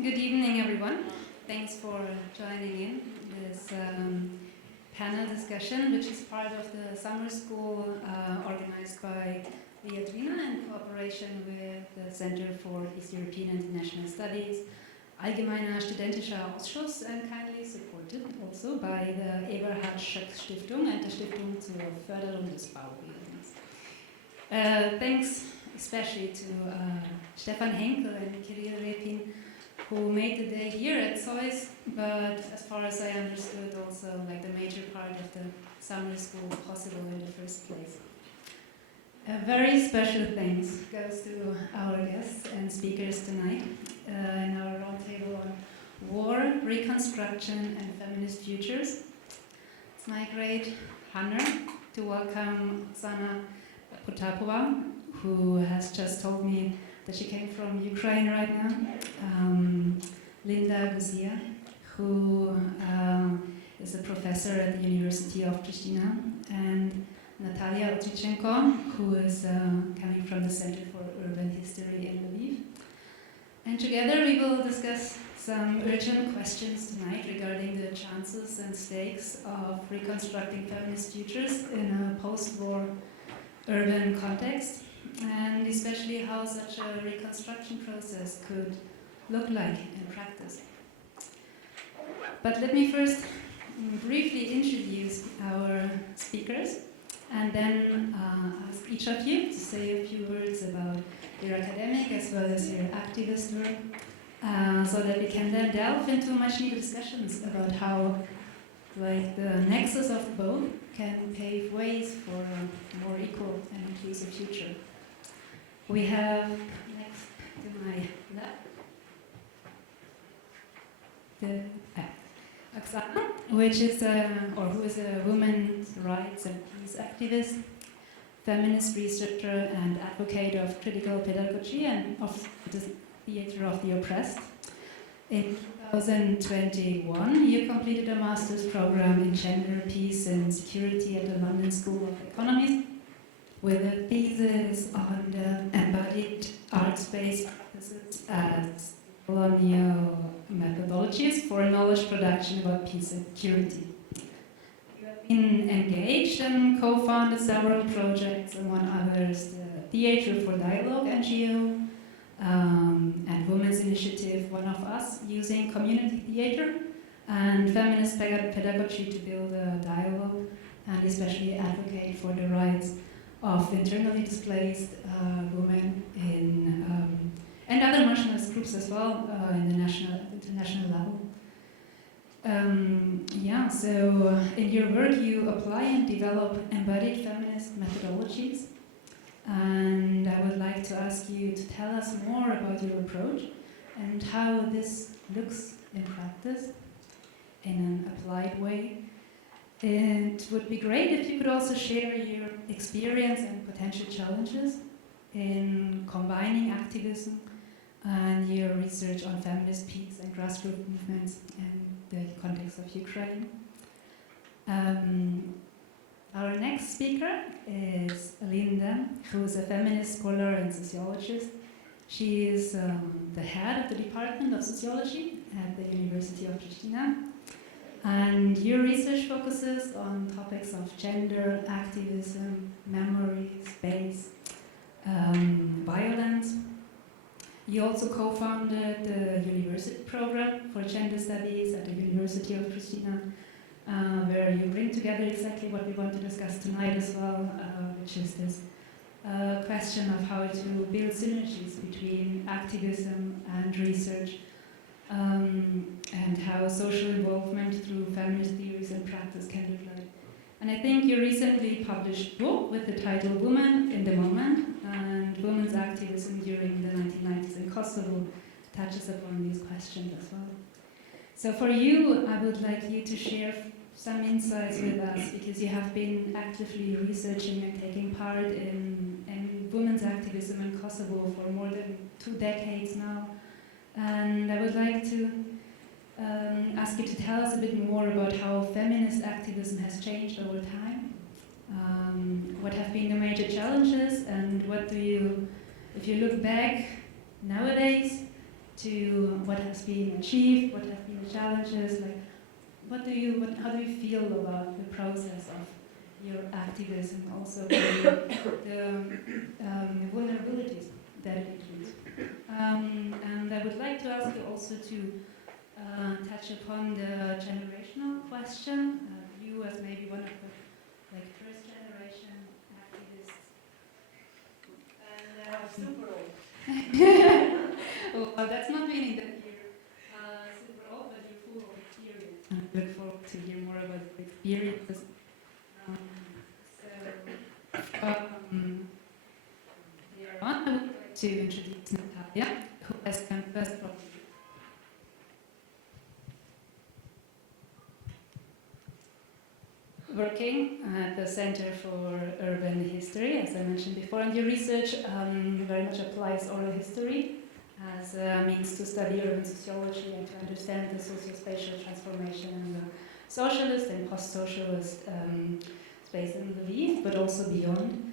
Good evening, everyone. Thanks for joining in this panel discussion, which is part of the summer school organized by Viadrinicum in cooperation with the Center for East European and International Studies, Allgemeiner Studentischer Ausschuss, and kindly supported also by the Eberhard-Schöck-Stiftung and the Stiftung zur Förderung des Bauwesens. Thanks especially to Stefan Henkel and Kirill Repin, who made the day here at SOIS, but as far as I understood, also like the major part of the summer school possible in the first place. A very special thanks goes to our guests and speakers tonight in our roundtable on war, reconstruction, and feminist futures. It's my great honor to welcome Sana Potapova, who has just told me that she came from Ukraine right now, Linda Guzia, who is a professor at the University of Pristina, and Natalia Otrichenko, who is coming from the Center for Urban History in Lviv. And together we will discuss some urgent questions tonight regarding the chances and stakes of reconstructing feminist futures in a post-war urban context, and especially how such a reconstruction process could look like in practice. But let me first briefly introduce our speakers, and then ask each of you to say a few words about your academic as well as your activist work, so that we can then delve into much needed discussions about how the nexus of both can pave ways for a more equal and inclusive future. We have next to my left the Oksana, who is a women's rights and peace activist, feminist researcher, and advocate of critical pedagogy and of the theater of the oppressed. In 2021, you completed a master's program in gender, peace, and security at the London School of Economics, with a thesis on the embodied arts-based practices as colonial methodologies for knowledge production about peace and security. You have been engaged and co-founded several projects, among others the Theatre for Dialogue NGO, and Women's Initiative One of Us, using community theatre and feminist pedagogy to build a dialogue and especially advocate for the rights of internally displaced women and other marginalized groups as well in the international level. So in your work you apply and develop embodied feminist methodologies, and I would like to ask you to tell us more about your approach and how this looks in practice in an applied way. It would be great if you could also share your experience and potential challenges in combining activism and your research on feminist peace and grassroots movements in the context of Ukraine. Our next speaker is Linda, who is a feminist scholar and sociologist. She is the head of the Department of Sociology at the University of Pristina. And your research focuses on topics of gender, activism, memory, space, violence. You also co-founded the university program for gender studies at the University of Pristina, where you bring together exactly what we want to discuss tonight as well, which is this question of how to build synergies between activism and research, and how social involvement through feminist theories and practice can look like. And I think you recently published a book with the title Women in the Moment, and women's activism during the 1990s in Kosovo touches upon these questions as well. So for you, I would like you to share some insights with us, because you have been actively researching and taking part in women's activism in Kosovo for more than 2 decades now. And I would like to ask you to tell us a bit more about how feminist activism has changed over time. What have been the major challenges, and what do you, if you look back nowadays, to what has been achieved, what have been the challenges, like how do you feel about the process of your activism, also the vulnerabilities that it includes. And I would like to ask you also to touch upon the generational question. You as maybe one of the first generation activists. And super old. well, that's not meaning that you're super old, but you're full of experience. I look forward to hear more about the experiences. Later on, I would like to introduce Natalia, who has come first from working at the Center for Urban History, as I mentioned before, and your research very much applies oral history as a means to study urban sociology and to understand the socio-spatial transformation in the socialist and post-socialist space in Lviv, but also beyond.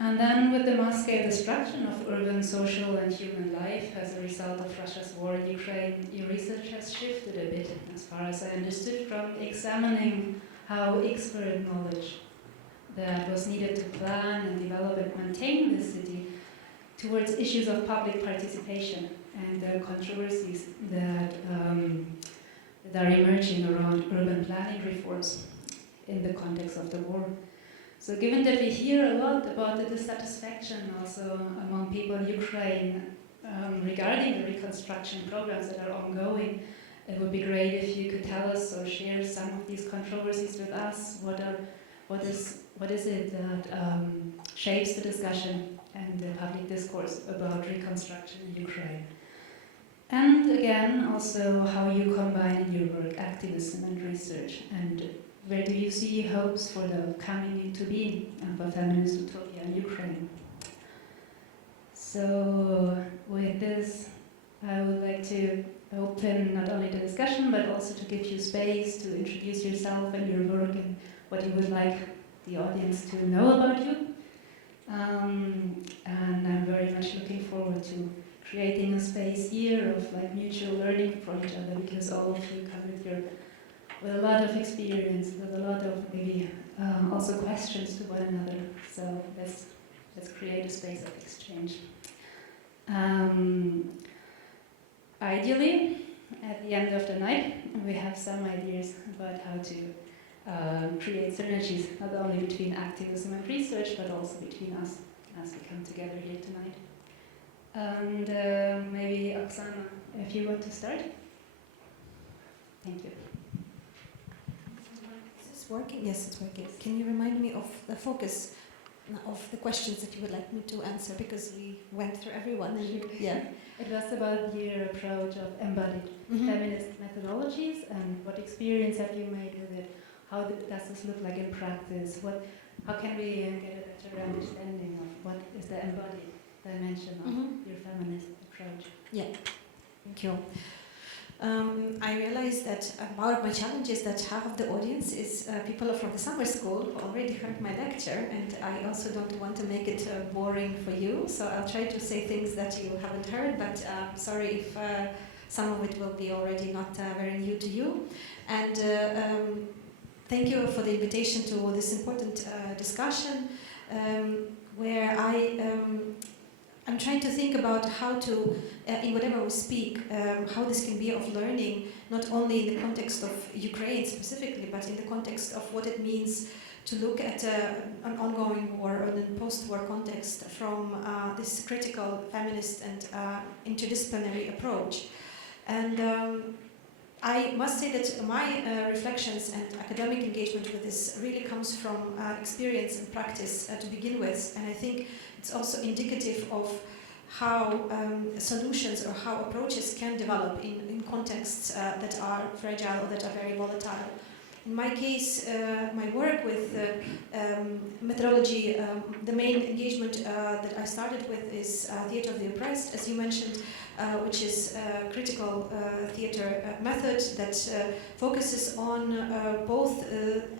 And then with the mass-scale destruction of urban, social and human life as a result of Russia's war in Ukraine, your research has shifted a bit, as far as I understood, from examining how expert knowledge that was needed to plan and develop and maintain the city towards issues of public participation and the controversies that are emerging around urban planning reforms in the context of the war. So given that we hear a lot about the dissatisfaction also among people in Ukraine regarding the reconstruction programs that are ongoing, it would be great if you could tell us or share some of these controversies with us. What is it that shapes the discussion and the public discourse about reconstruction in Ukraine? And again, also how you combine in your work activism and research, and where do you see hopes for the coming into being of a feminist utopia in Ukraine? So with this, I would like to open not only the discussion, but also to give you space to introduce yourself and your work and what you would like the audience to know about you. And I'm very much looking forward to creating a space here of mutual learning from each other, because all of you come with a lot of experience, with a lot of maybe also questions to one another. So let's create a space of exchange. Ideally, at the end of the night, we have some ideas about how to create synergies, not only between activism and research, but also between us as we come together here tonight. And maybe Oksana, if you want to start. Thank you. Is this working? Yes, it's working. Can you remind me of the focus of the questions that you would like me to answer? Because we went through everyone. And yeah. It was about your approach of embodied feminist methodologies, and what experience have you made with it? How does this look like in practice? How can we get a better understanding of what is the embodied dimension of your feminist approach? Yeah, thank you. I realized that part of my challenge is that half of the audience is people from the summer school who already heard my lecture, and I also don't want to make it boring for you, so I'll try to say things that you haven't heard, but sorry if some of it will be already not very new to you. And thank you for the invitation to this important discussion, where I'm trying to think about how to, in whatever we speak, how this can be of learning, not only in the context of Ukraine specifically, but in the context of what it means to look at an ongoing war or a post-war context from this critical feminist and interdisciplinary approach. And I must say that my reflections and academic engagement with this really comes from experience and practice to begin with, and I think it's also indicative of how solutions or how approaches can develop in contexts that are fragile or that are very volatile. In my case, my work with methodology, the main engagement that I started with is theatre of the oppressed, as you mentioned, which is a critical theatre method that focuses on both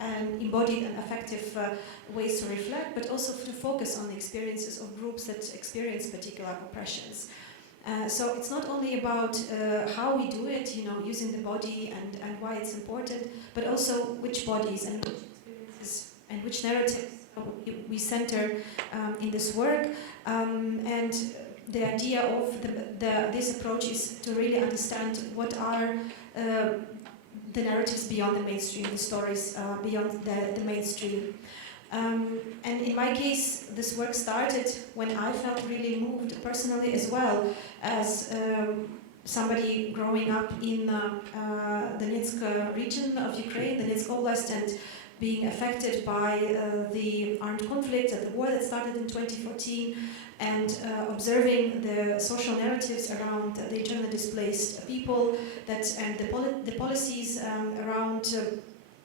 an embodied and affective ways to reflect, but also to focus on the experiences of groups that experience particular oppressions. So it's not only about how we do it, using the body and why it's important, but also which bodies and which experiences and which narratives we center in this work. And the idea of this approach is to really understand what are the narratives beyond the mainstream, the stories beyond the mainstream. And in my case, this work started when I felt really moved personally as well as somebody growing up in the Donetsk region of Ukraine, the Donetsk Oblast, and being affected by the armed conflict and the war that started in 2014, and observing the social narratives around the internally displaced people and the policies around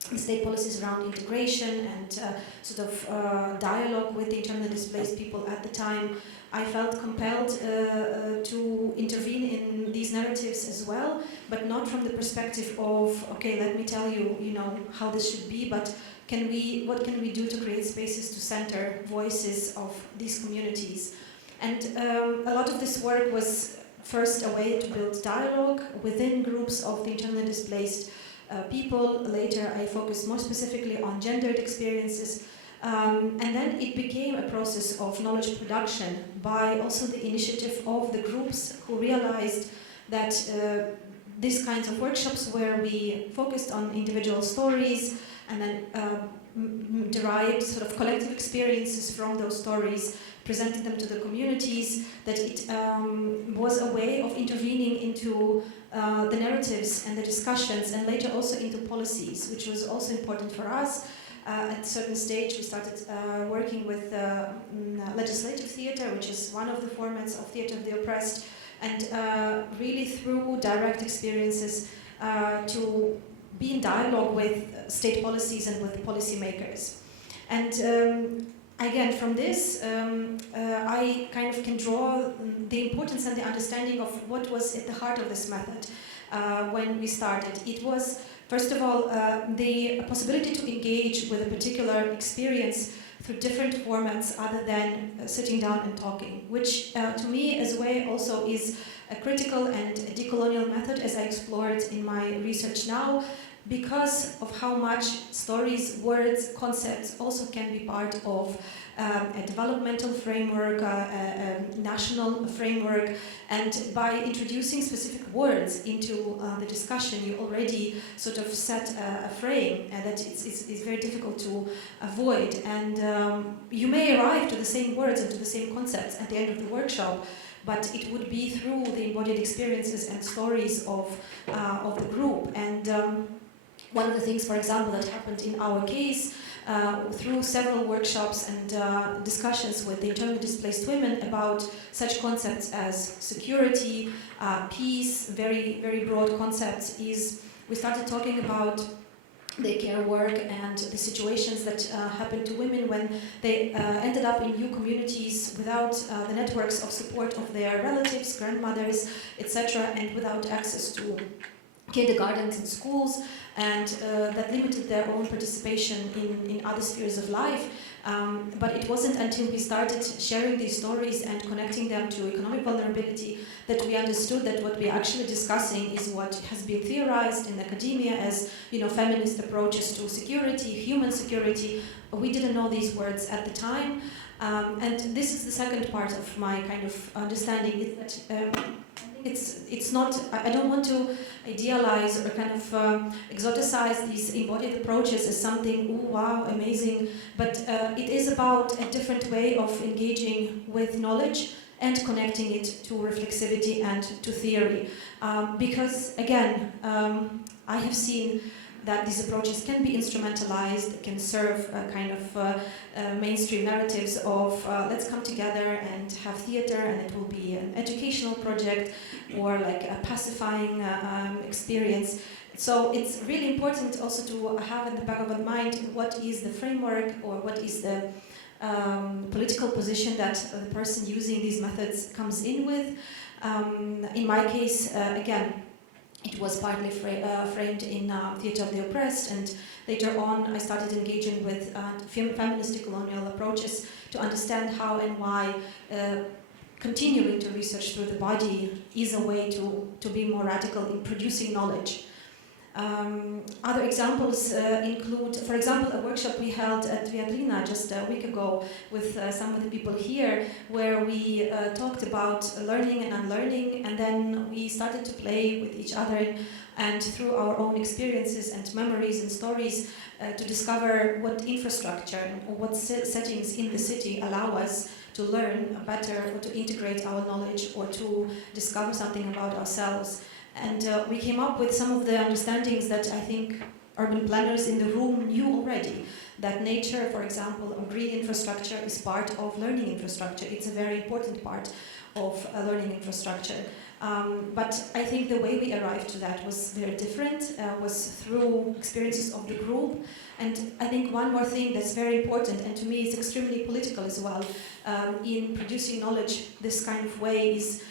the state policies around integration and dialogue with the internally displaced people at the time. I felt compelled to intervene in these narratives as well, but not from the perspective of, okay, let me tell you, how this should be, but what can we do to create spaces to center voices of these communities? And a lot of this work was first a way to build dialogue within groups of the internally displaced people. Later, I focused more specifically on gendered experiences. And then it became a process of knowledge production by also the initiative of the groups who realized that these kinds of workshops where we focused on individual stories and then derived collective experiences from those stories, presented them to the communities, that it was a way of intervening into the narratives and the discussions, and later also into policies, which was also important for us. At a certain stage, we started working with legislative theater, which is one of the formats of theater of the oppressed, and really through direct experiences to be in dialogue with state policies and with policymakers. And again, from this, I kind of can draw the importance and the understanding of what was at the heart of this method when we started. It was, first of all, the possibility to engage with a particular experience through different formats other than sitting down and talking, which to me as a way also is a critical and decolonial method, as I explored in my research now, because of how much stories, words, concepts also can be part of a developmental framework, a national framework, and by introducing specific words into the discussion, you already set a frame that it's very difficult to avoid. And you may arrive to the same words and to the same concepts at the end of the workshop, but it would be through the embodied experiences and stories of the group. And one of the things, for example, that happened in our case, through several workshops and discussions with the internally displaced women about such concepts as security, peace, very, very broad concepts, is we started talking about the care work and the situations that happened to women when they ended up in new communities without the networks of support of their relatives, grandmothers, etc., and without access to kindergartens and schools, and that limited their own participation in other spheres of life. But it wasn't until we started sharing these stories and connecting them to economic vulnerability that we understood that what we're actually discussing is what has been theorized in academia as, feminist approaches to security, human security. We didn't know these words at the time. And this is the second part of my kind of understanding, is that it's not, I don't want to idealize or kind of exoticize these embodied approaches as something, ooh, wow, amazing, but it is about a different way of engaging with knowledge and connecting it to reflexivity and to theory. Because, again, I have seen that these approaches can be instrumentalized, can serve kind of mainstream narratives of let's come together and have theater, and it will be an educational project or like a pacifying experience. So it's really important also to have in the back of our mind what is the framework or what is the political position that the person using these methods comes in with. In my case, again, it was partly framed in theater of the oppressed, and later on I started engaging with feminist decolonial approaches to understand how and why continuing to research through the body is a way to be more radical in producing knowledge. Other examples include, for example, a workshop we held at Viadrina just a week ago with some of the people here, where we talked about learning and unlearning, and then we started to play with each other and through our own experiences and memories and stories to discover what infrastructure or what settings in the city allow us to learn better or to integrate our knowledge or to discover something about ourselves. And we came up with some of the understandings that I think urban planners in the room knew already. That nature, for example, or green infrastructure is part of learning infrastructure. It's a very important part of learning infrastructure. But I think the way we arrived to that was very different, was through experiences of the group. And I think one more thing that's very important, and to me is extremely political as well, in producing knowledge this kind of way is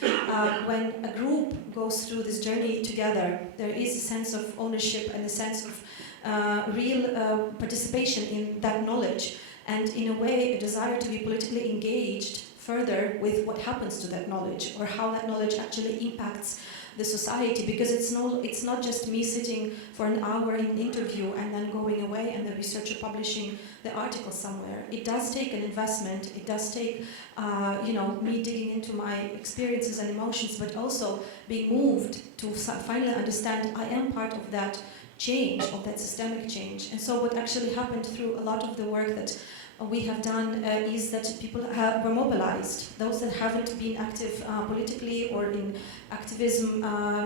when a group goes through this journey together, there is a sense of ownership and a sense of real participation in that knowledge, and in a way a desire to be politically engaged further with what happens to that knowledge or how that knowledge actually impacts the society, because it's not just me sitting for an hour in an interview and then going away and the researcher publishing the article somewhere. It does take an investment, it does take me digging into my experiences and emotions, but also being moved to finally understand I am part of that change, of that systemic change. And so what actually happened through a lot of the work that we have done is that people were mobilized. Those that haven't been active politically or in activism,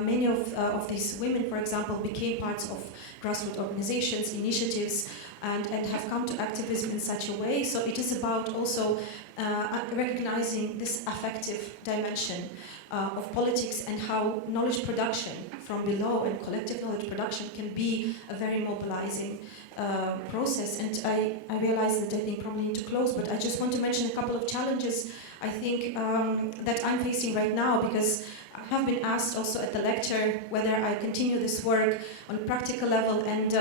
many of these women, for example, became parts of grassroots organizations, initiatives, and have come to activism in such a way. So it is about also recognizing this affective dimension of politics and how knowledge production from below and collective knowledge production can be a very mobilizing process. And I realize that I think probably need to close, but I just want to mention a couple of challenges I think that I'm facing right now, because I have been asked also at the lecture whether I continue this work on a practical level, and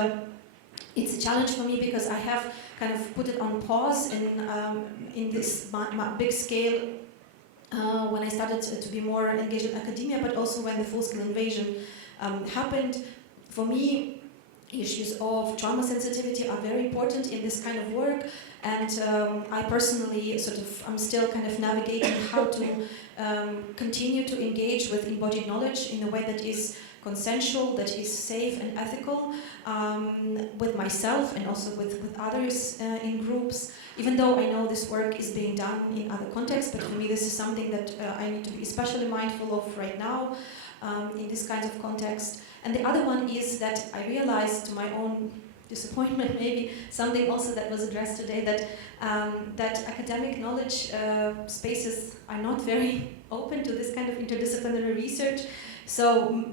it's a challenge for me because I have kind of put it on pause in this big scale when I started to be more engaged in academia, but also when the full-scale invasion happened. For me, issues of trauma sensitivity are very important in this kind of work, and I personally I'm still kind of navigating how to continue to engage with embodied knowledge in a way that is consensual, that is safe and ethical, with myself and also with others in groups, even though I know this work is being done in other contexts, but for me this is something that I need to be especially mindful of right now in this kind of context. And the other one is that I realized, to my own disappointment maybe, something also that was addressed today, that academic knowledge spaces are not very open to this kind of interdisciplinary research. So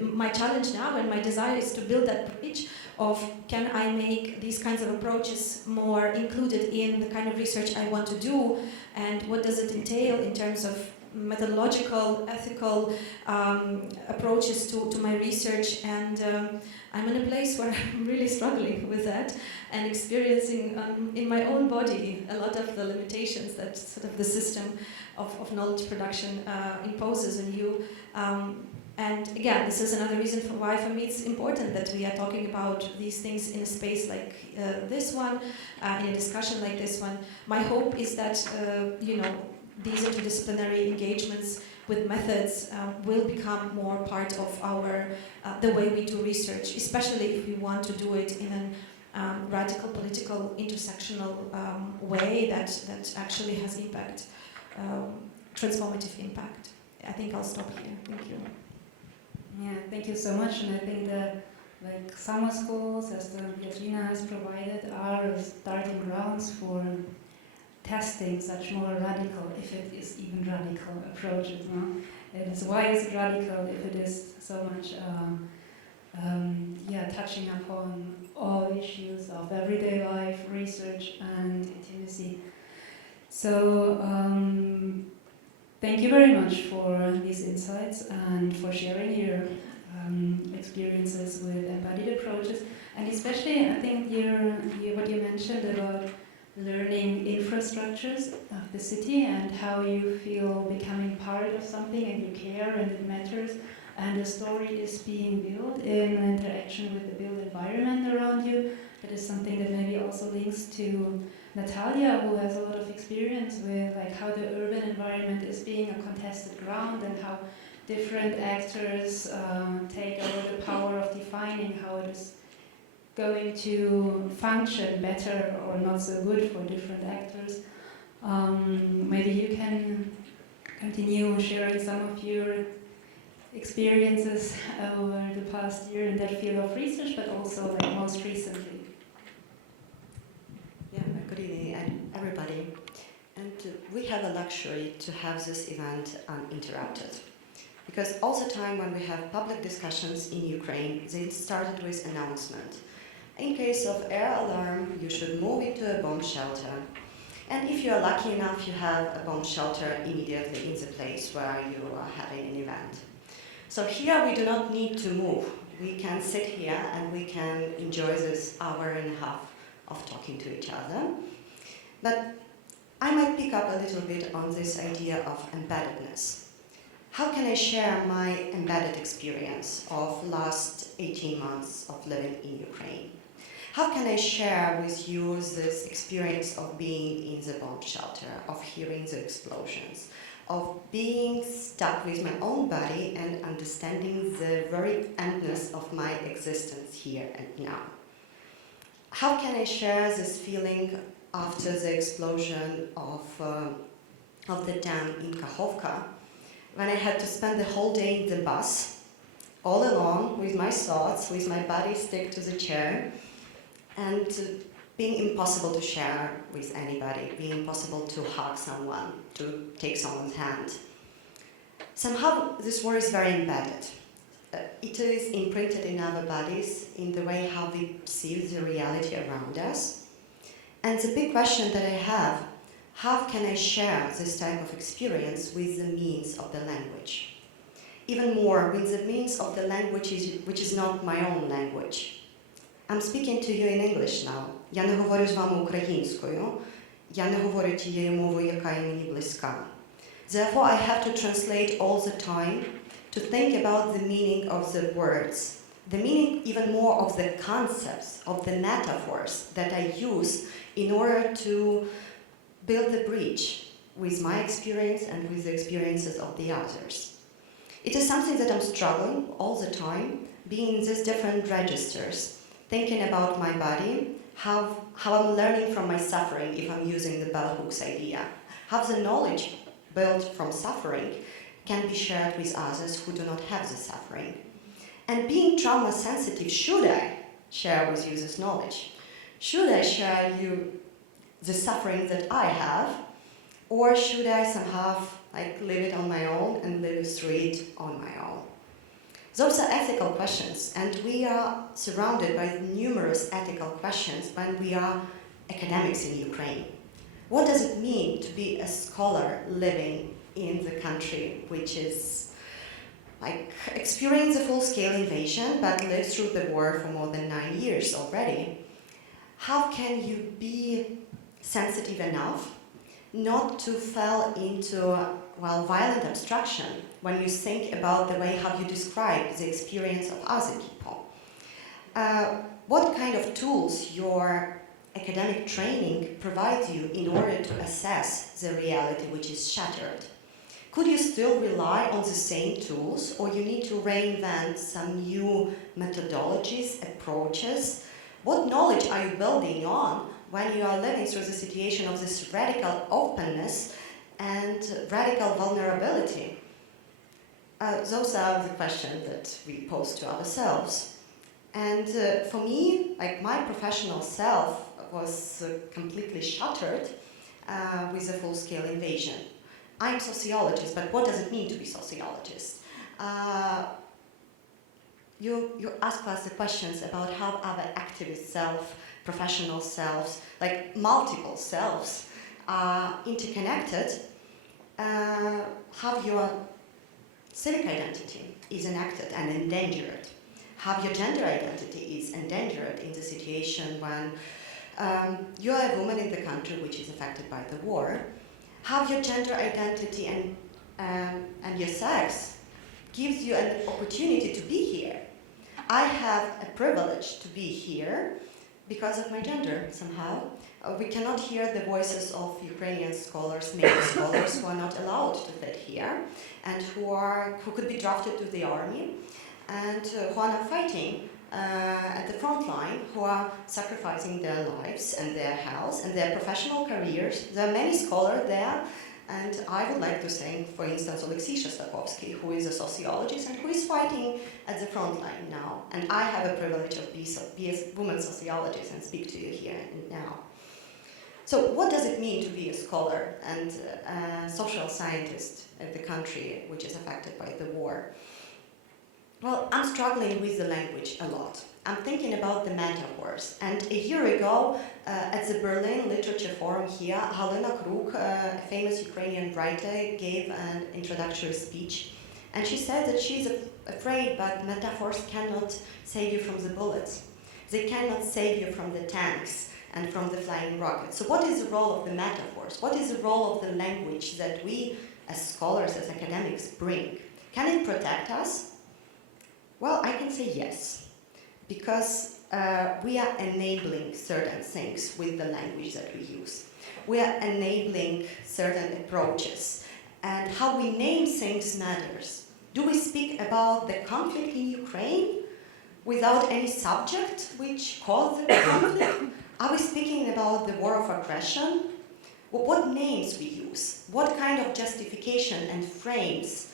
my challenge now and my desire is to build that bridge of, can I make these kinds of approaches more included in the kind of research I want to do, and what does it entail in terms of methodological, ethical approaches to my research. And I'm in a place where I'm really struggling with that and experiencing in my own body a lot of the limitations that sort of the system of knowledge production imposes on you. And again, this is another reason for why for me it's important that we are talking about these things in a space like this one, in a discussion like this one. My hope is that, these interdisciplinary engagements with methods will become more part of our the way we do research, especially if we want to do it in a radical, political, intersectional way that actually has impact, transformative impact. I think I'll stop here. Thank you. Yeah, thank you so much. And I think that summer schools, as the Viadrina has provided, are starting grounds for testing such more radical, if it is even radical, approaches. No? It is, why is it radical if it is so much touching upon all issues of everyday life, research and intimacy. So thank you very much for these insights and for sharing your experiences with embodied approaches, and especially I think what you mentioned about learning infrastructures of the city and how you feel becoming part of something and you care and it matters and a story is being built in interaction with the built environment around you. That is something that maybe also links to Natalia, who has a lot of experience with like how the urban environment is being a contested ground and how different actors take over the power of defining how it is going to function better or not so good for different actors. Maybe you can continue sharing some of your experiences over the past year in that field of research, but also like most recently. Yeah, good evening, everybody. And we have a luxury to have this event uninterrupted. Because all the time when we have public discussions in Ukraine, they started with announcement. In case of air alarm, you should move into a bomb shelter. And if you are lucky enough, you have a bomb shelter immediately in the place where you are having an event. So here we do not need to move. We can sit here and we can enjoy this hour and a half of talking to each other. But I might pick up a little bit on this idea of embeddedness. How can I share my embedded experience of last 18 months of living in Ukraine? How can I share with you this experience of being in the bomb shelter, of hearing the explosions, of being stuck with my own body and understanding the very endlessness of my existence here and now? How can I share this feeling after the explosion of the dam in Kakhovka, when I had to spend the whole day in the bus, all alone, with my thoughts, with my body stick to the chair, and being impossible to share with anybody, being impossible to hug someone, to take someone's hand. Somehow this word is very embedded. It is imprinted in our bodies, in the way how we perceive the reality around us. And the big question that I have, how can I share this type of experience with the means of the language? Even more, with the means of the language which is not my own language. I'm speaking to you in English now. Я не говорю з вами українською. Я не говорю тією мовою, яка є мені близька. Therefore, I have to translate all the time to think about the meaning of the words, the meaning even more of the concepts, of the metaphors that I use in order to build a bridge with my experience and with the experiences of the others. It is something that I'm struggling all the time, being in these different registers, thinking about my body, how I'm learning from my suffering if I'm using the bell hooks idea, how the knowledge built from suffering can be shared with others who do not have the suffering. And being trauma sensitive, should I share with you this knowledge? Should I share you the suffering that I have, or should I somehow live it on my own and live through it on my own? Those are ethical questions, and we are surrounded by numerous ethical questions when we are academics in Ukraine. What does it mean to be a scholar living in the country which is experienced a full-scale invasion but lived through the war for more than 9 years already? How can you be sensitive enough not to fall into violent abstraction when you think about the way how you describe the experience of other people? What kind of tools your academic training provides you in order to assess the reality which is shattered? Could you still rely on the same tools, or you need to reinvent some new methodologies, approaches? What knowledge are you building on when you are living through the situation of this radical openness and radical vulnerability? Those are the questions that we pose to ourselves. And for me, my professional self was completely shattered with the full-scale invasion. I'm a sociologist, but what does it mean to be a sociologist? You ask us the questions about how our activist self, professional selves, multiple selves, are interconnected, how your civic identity is enacted and endangered, how your gender identity is endangered in the situation when you are a woman in the country which is affected by the war, have your gender identity and your sex gives you an opportunity to be here. I have a privilege to be here because of my gender somehow. We cannot hear the voices of Ukrainian scholars, male scholars who are not allowed to fit here and who could be drafted to the army and who are not fighting at the front line, who are sacrificing their lives and their health and their professional careers. There are many scholars there, and I would like to thank, for instance, Oleksiy Shostakovsky, who is a sociologist and who is fighting at the front line now. And I have a privilege of be a woman sociologist and speak to you here and now. So what does it mean to be a scholar and a social scientist in the country which is affected by the war? Well, I'm struggling with the language a lot. I'm thinking about the metaphors. And a year ago, at the Berlin Literature Forum here, Halina Kruk, a famous Ukrainian writer, gave an introductory speech. And she said that she's afraid that metaphors cannot save you from the bullets. They cannot save you from the tanks and from the flying rockets. So what is the role of the metaphors? What is the role of the language that we, as scholars, as academics, bring? Can it protect us? Well, I can say yes, because we are enabling certain things with the language that we use. We are enabling certain approaches, and how we name things matters. Do we speak about the conflict in Ukraine without any subject which caused the conflict? Are we speaking about the war of aggression? What names we use? What kind of justification and frames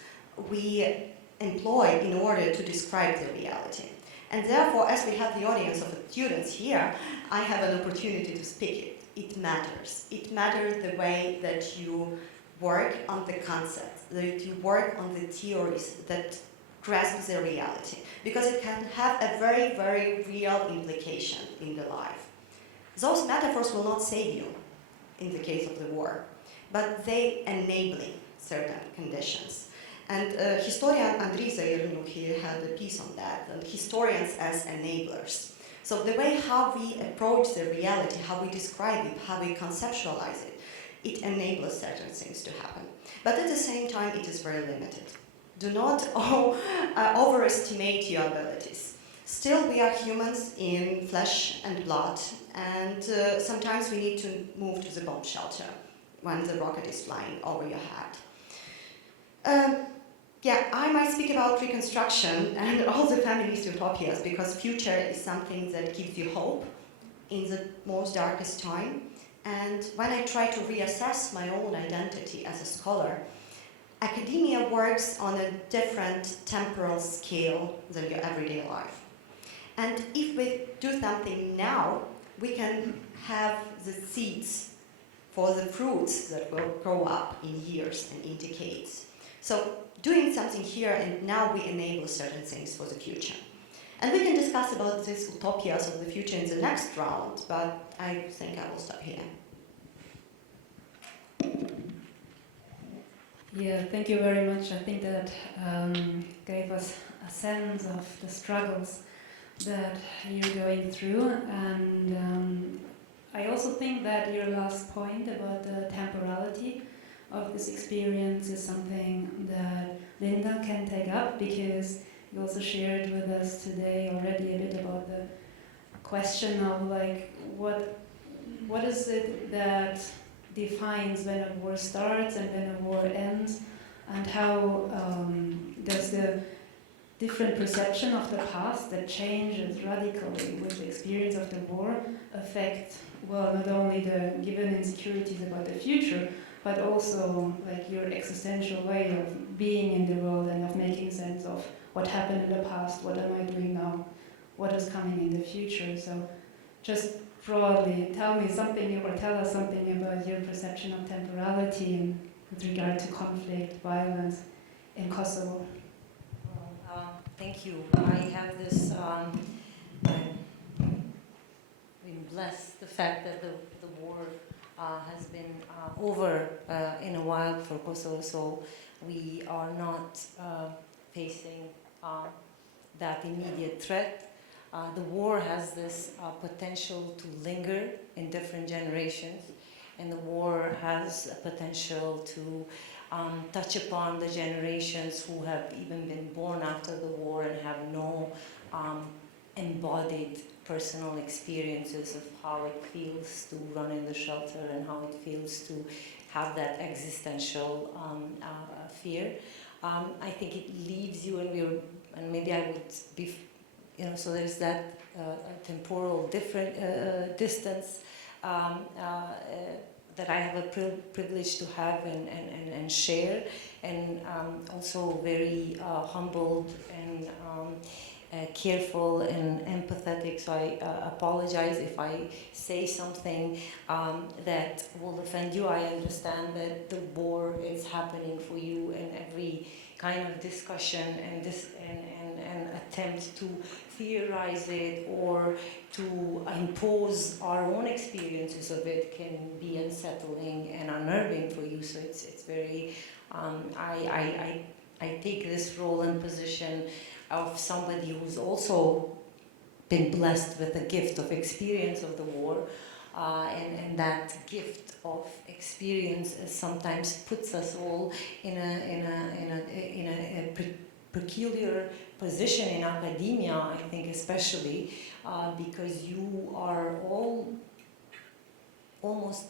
we employ in order to describe the reality? And therefore, as we have the audience of students here, I have an opportunity to speak it. It matters. It matters the way that you work on the concepts, that you work on the theories that grasp the reality, because it can have a very, very real implication in the life. Those metaphors will not save you in the case of the war, but they enabling certain conditions. And historian Andriy Zairnuk, he had a piece on that, and historians as enablers. So the way how we approach the reality, how we describe it, how we conceptualize it, it enables certain things to happen. But at the same time, it is very limited. Do not overestimate your abilities. Still, we are humans in flesh and blood, and sometimes we need to move to the bomb shelter when the rocket is flying over your head. Yeah, I might speak about reconstruction and all the feminist utopias, because future is something that gives you hope in the most darkest time. And when I try to reassess my own identity as a scholar, academia works on a different temporal scale than your everyday life. And if we do something now, we can have the seeds for the fruits that will grow up in years and in decades. So doing something here and now, we enable certain things for the future. And we can discuss about these utopias of the future in the next round, but I think I will stop here. Yeah, thank you very much. I think that gave us a sense of the struggles that you're going through, and I also think that your last point about the temporality of this experience is something that Linda can take up, because you also shared with us today already a bit about the question of like what is it that defines when a war starts and when a war ends, and how does the different perception of the past that changes radically with the experience of the war affect, well, not only the given insecurities about the future, but also like your existential way of being in the world and of making sense of what happened in the past, what am I doing now, what is coming in the future. So just broadly tell me something, or tell us something about your perception of temporality in, with regard to conflict, violence in Kosovo. Thank you. I have this, I'm blessed the fact that the war has been over in a while for Kosovo, so we are not facing that immediate threat. the war has this potential to linger in different generations, and the war has a potential to touch upon the generations who have even been born after the war and have no embodied personal experiences of how it feels to run in the shelter and how it feels to have that existential fear. I think it leaves you, and maybe I would be, so there's that temporal distance that I have a privilege to have and share, and also very humbled and careful and empathetic. So I apologize if I say something that will offend you. I understand that the war is happening for you, and every kind of discussion and attempt to theorize it or to impose our own experiences of it can be unsettling and unnerving for you. So it's very, I take this role and position of somebody who's also been blessed with the gift of experience of the war, and that gift of experience sometimes puts us all in a peculiar position in academia, I think, especially because you are almost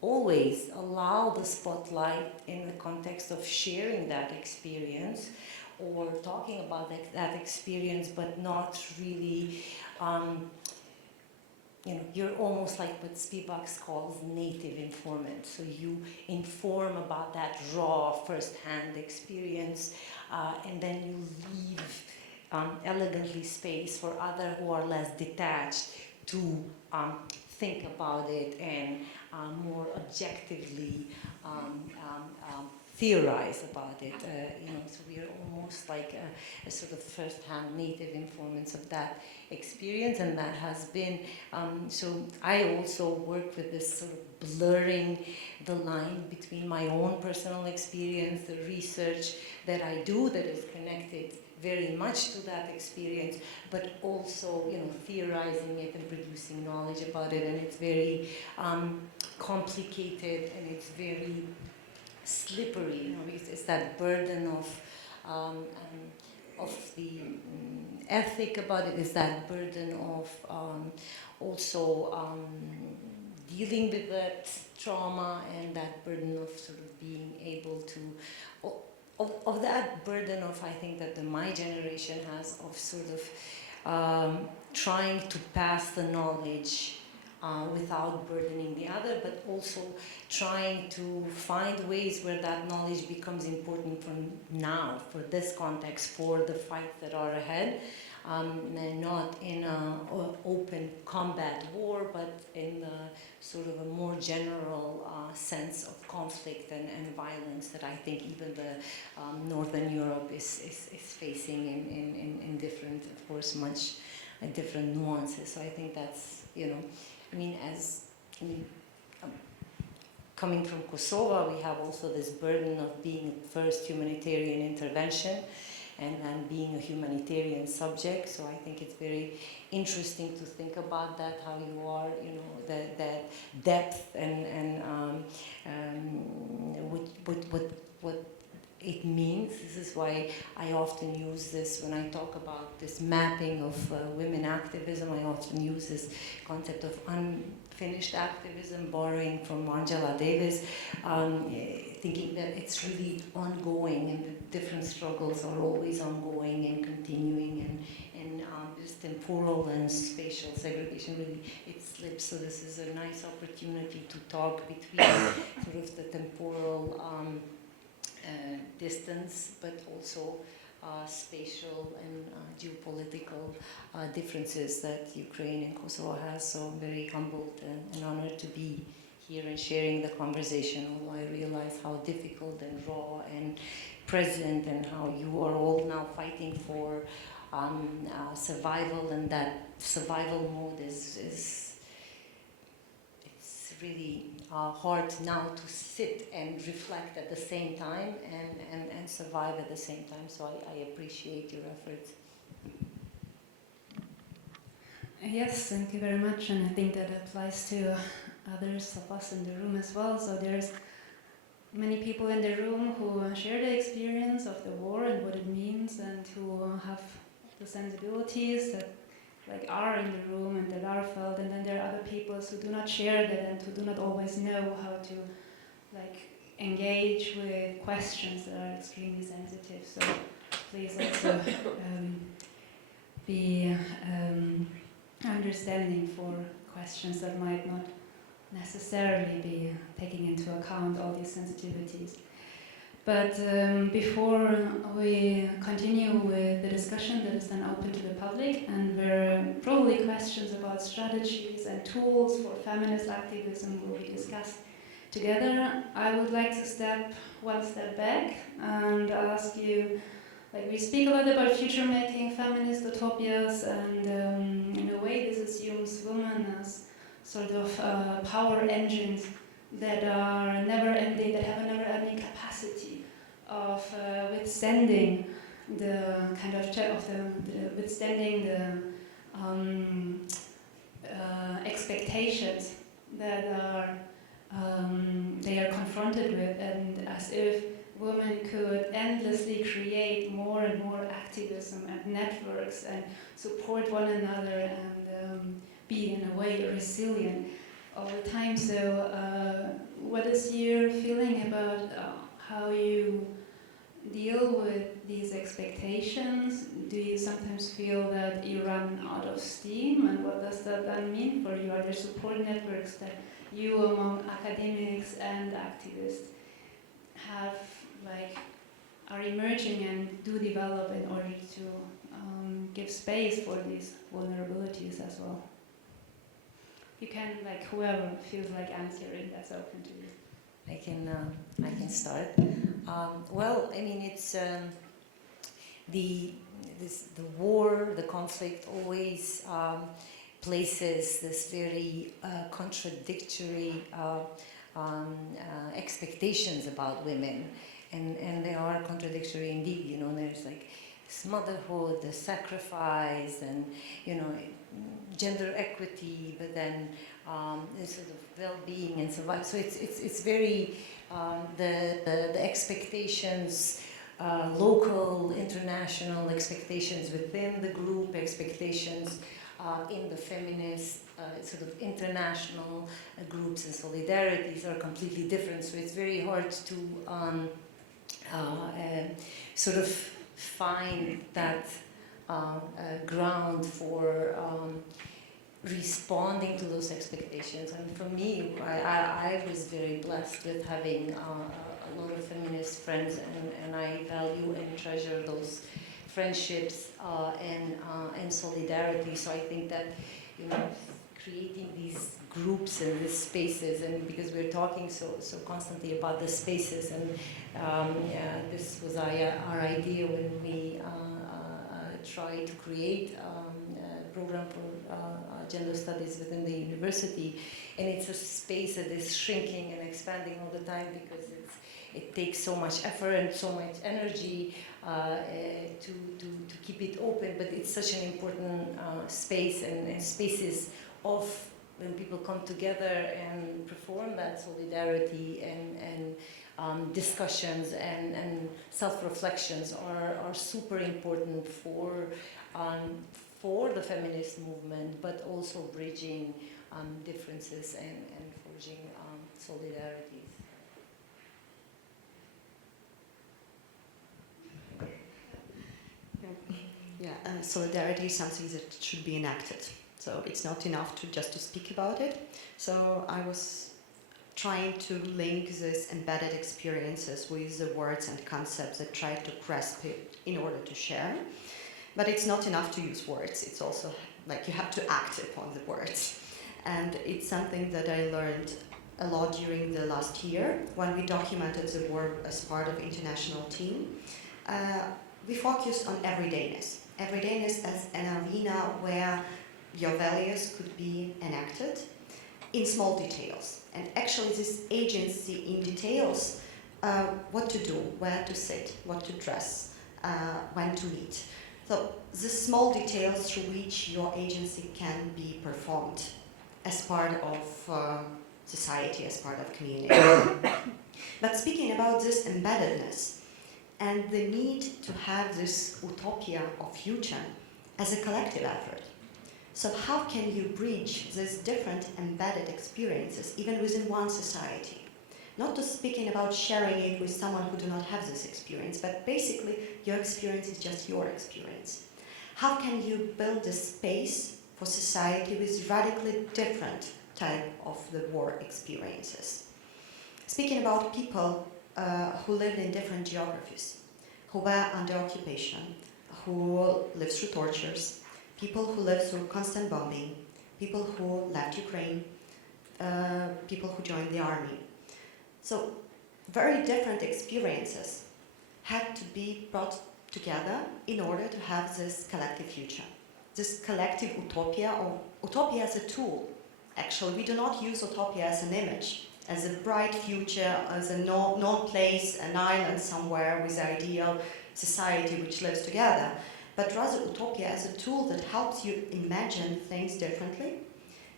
always allow the spotlight in the context of sharing that experience or talking about that experience, but not really, you're almost like what Spivak calls native informant. So you inform about that raw first-hand experience, and then you leave elegantly space for others who are less detached to think about it and more objectively theorize about it. So we are almost like a sort of first-hand native informants of that experience, and that has been. So I also work with this sort of blurring the line between my own personal experience, the research that I do that is connected very much to that experience, but also, theorizing it and producing knowledge about it, and it's very complicated and it's very slippery. It's that burden of the ethic about it. Is that burden of also dealing with that trauma and that burden of sort of being able to. Of that burden of, I think, that my generation has of sort of trying to pass the knowledge without burdening the other, but also trying to find ways where that knowledge becomes important for now, for this context, for the fights that are ahead, and not in an open combat war, but in the sort of a more general sense of conflict and violence that I think even the Northern Europe is facing in different, of course, much different nuances. So I think that's, coming from Kosovo, we have also this burden of being first humanitarian intervention and then being a humanitarian subject. So I think it's very interesting to think about that, how you are, that depth and what it means. This is why I often use this when I talk about this mapping of women activism. I often use this concept of unfinished activism, borrowing from Angela Davis, thinking that it's really ongoing and the different struggles are always ongoing and continuing, and this temporal and spatial segregation really, it slips. So this is a nice opportunity to talk between sort of the temporal distance, but also spatial and geopolitical differences that Ukraine and Kosovo has. So I'm very humbled and honored to be here and sharing the conversation, although I realize how difficult and raw and present, and how you are all now fighting for survival, and that survival mode is it's really hard now to sit and reflect at the same time and survive at the same time. So I appreciate your efforts. Yes, thank you very much, and I think that applies to others of us in the room as well. So there's many people in the room who share the experience of the war and what it means, and who have the sensibilities that like are in the room and that are felt. And then there are other people who do not share that and who do not always know how to like engage with questions that are extremely sensitive. So please also be understanding for questions that might not necessarily be taking into account all these sensitivities. But before we continue with the discussion that is then open to the public, and where probably questions about strategies and tools for feminist activism will be discussed together, I would like to step one step back and ask you, like, we speak a lot about future-making feminist utopias, and in a way this assumes women as sort of power engines that are never-ending, that have a never-ending capacity of withstanding the kind of withstanding the expectations that are they are confronted with, and as if women could endlessly create more and more activism and networks and support one another and be in a way resilient all the time. So what is your feeling about how you deal with these expectations? Do you sometimes feel that you run out of steam, and what does that then mean for you? Are there support networks that you among academics and activists have are emerging and do develop in order to give space for these vulnerabilities as well? You can, whoever feels like answering, that's open to you. I can start. Well, I mean, it's the war, the conflict always places this very contradictory expectations about women, and they are contradictory indeed. You know, there's like this motherhood, the sacrifice, and gender equity, but then this sort of well-being and survival. So it's very the expectations, local, international expectations within the group, expectations in the feminist sort of international groups and solidarities are completely different. So it's very hard to sort of find that ground for responding to those expectations. And for me, I was very blessed with having a lot of feminist friends, and I value and treasure those friendships and solidarity. So I think that creating these groups and these spaces, and because we're talking so constantly about the spaces, and this was our idea when we tried to create a program for gender studies within the university. And it's a space that is shrinking and expanding all the time, because it takes so much effort and so much energy to keep it open. But it's such an important space, and spaces of when people come together and perform that solidarity and discussions and self-reflections are super important for the feminist movement, but also bridging differences and forging solidarities. Solidarity is something that should be enacted. So it's not enough to speak about it. So I was trying to link these embedded experiences with the words and concepts that try to grasp it in order to share. But it's not enough to use words. It's also like you have to act upon the words. And it's something that I learned a lot during the last year when we documented the war as part of international team. We focused on everydayness. Everydayness as an arena where your values could be enacted in small details. And actually this agency in details, what to do, where to sit, what to dress, when to meet. So the small details through which your agency can be performed as part of society, as part of community. But speaking about this embeddedness and the need to have this utopia of future as a collective effort. So how can you bridge these different embedded experiences even within one society? Not to speaking about sharing it with someone who do not have this experience, but basically your experience is just your experience. How can you build a space for society with radically different type of the war experiences? Speaking about people who lived in different geographies, who were under occupation, who lived through tortures, people who lived through constant bombing, people who left Ukraine, people who joined the army. So very different experiences had to be brought together in order to have this collective future, this collective utopia, or utopia as a tool. Actually, we do not use utopia as an image, as a bright future, as a known place, an island somewhere with ideal society which lives together, but rather utopia as a tool that helps you imagine things differently,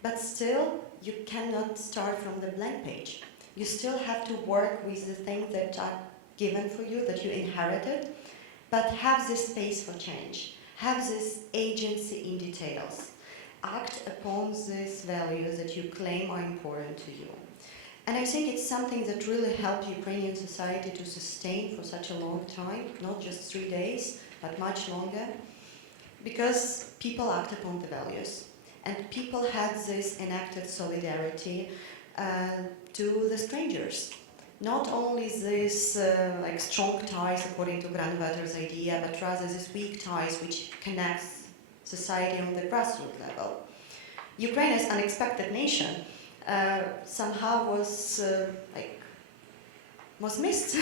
but still you cannot start from the blank page. You still have to work with the things that are given for you, that you inherited, but have this space for change, have this agency in details, act upon these values that you claim are important to you. And I think it's something that really helped Ukrainian society to sustain for such a long time, not just 3 days, but much longer, because people act upon the values. And people had this enacted solidarity to the strangers. Not only this like strong ties according to Grandwetter's idea, but rather this weak ties which connects society on the grassroots level. Ukraine as unexpected nation somehow was missed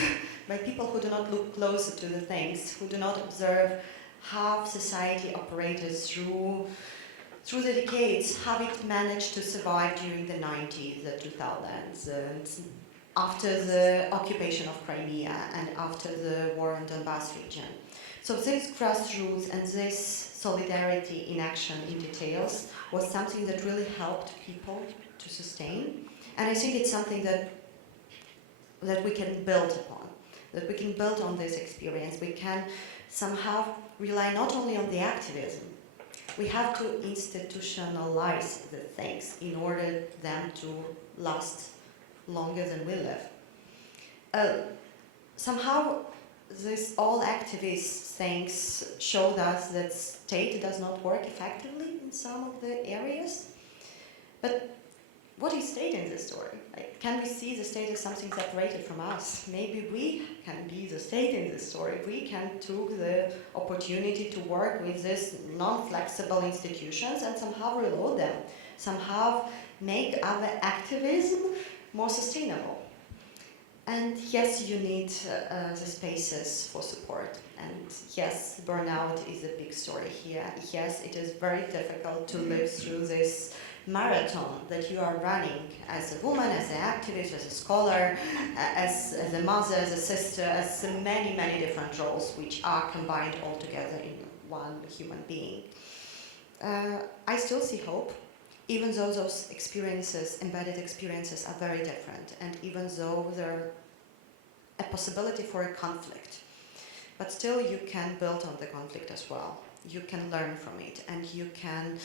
by people who do not look closer to the things, who do not observe how society operated through the decades, how it managed to survive during the 90s, the 2000s, and after the occupation of Crimea and after the war in Donbass region. So this grassroots and this solidarity in action in details was something that really helped people to sustain. And I think it's something that we can build upon, that we can build on this experience. We can somehow rely not only on the activism, we have to institutionalize the things in order them to last longer than we live. Somehow this all activist things showed us that state does not work effectively in some of the areas. But what is state in this story? Like, can we see the state as something separated from us? Maybe we can be the state in this story. We can take the opportunity to work with these non-flexible institutions and somehow reload them, somehow make our activism more sustainable. And yes, you need the spaces for support. And yes, burnout is a big story here. Yes, it is very difficult to live through this marathon that you are running as a woman, as an activist, as a scholar, as a mother, as a sister, as many, many different roles which are combined all together in one human being. I still see hope, even though those experiences, embedded experiences, are very different, and even though there's a possibility for a conflict. But still you can build on the conflict as well. You can learn from it, and you can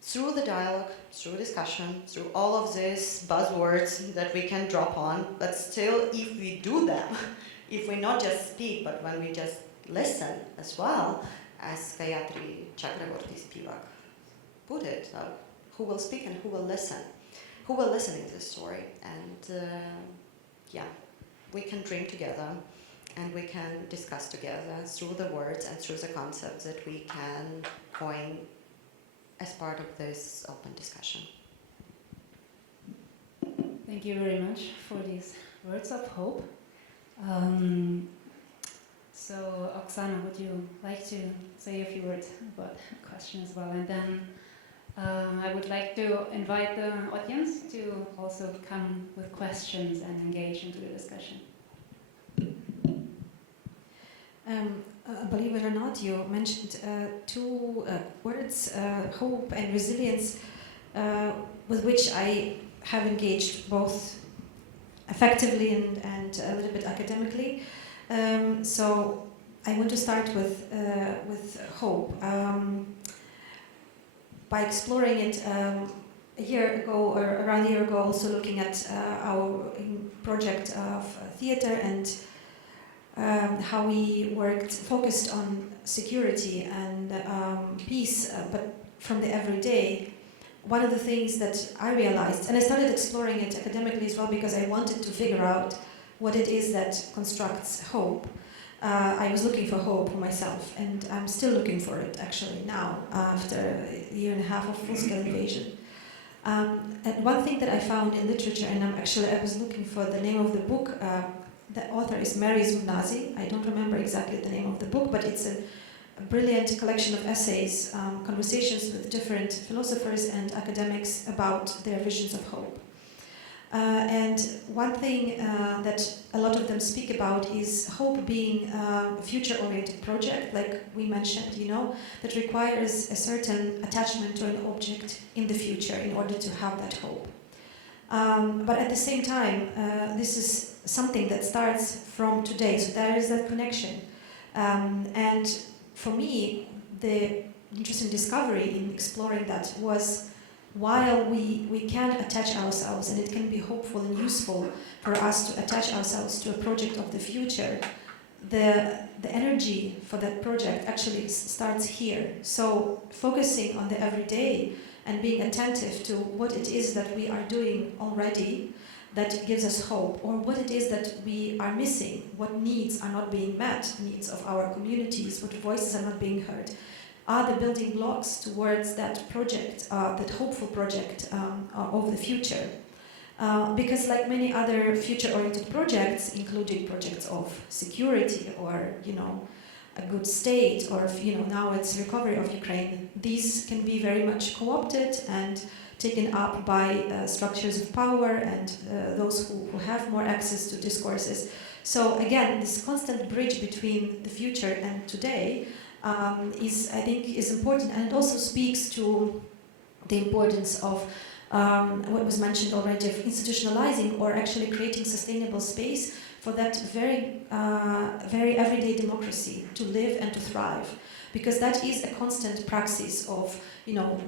through the dialogue, through discussion, through all of these buzzwords that we can drop on, but still if we do them, if we not just speak, but when we just listen as well, as Viadrinicum put it, who will speak and who will listen? Who will listen in this story? And yeah, we can dream together and we can discuss together through the words and through the concepts that we can coin as part of this open discussion. Thank you very much for these words of hope. So, Oksana, would you like to say a few words about the question as well? And then I would like to invite the audience to also come with questions and engage into the discussion. Believe it or not, you mentioned two words, hope and resilience, with which I have engaged both effectively and a little bit academically. So I want to start with hope. By exploring it a year ago, or around a year ago, also looking at our project of theater and how we focused on security and peace, but from the everyday. One of the things that I realized, and I started exploring it academically as well because I wanted to figure out what it is that constructs hope. I was looking for hope for myself, and I'm still looking for it actually now, after a year and a half of full-scale invasion. And one thing that I found in literature, and I was looking for the name of the book. The author is Mary Zugnazi. I don't remember exactly the name of the book, but it's a brilliant collection of essays, conversations with different philosophers and academics about their visions of hope. And one thing that a lot of them speak about is hope being a future-oriented project, like we mentioned, that requires a certain attachment to an object in the future in order to have that hope. But at the same time, this is something that starts from today, so there is that connection. And for me, the interesting discovery in exploring that was, while we can attach ourselves, and it can be hopeful and useful for us to attach ourselves to a project of the future, the energy for that project actually starts here. So focusing on the everyday and being attentive to what it is that we are doing already that gives us hope, or what it is that we are missing, what needs are not being met, needs of our communities, what voices are not being heard, are the building blocks towards that project, that hopeful project of the future. Because like many other future-oriented projects, including projects of security or, a good state, or, now it's recovery of Ukraine, these can be very much co-opted and taken up by structures of power and those who have more access to discourses. So again, this constant bridge between the future and today I think is important, and it also speaks to the importance of what was mentioned already, of institutionalizing or actually creating sustainable space for that very everyday democracy to live and to thrive. Because that is a constant praxis of,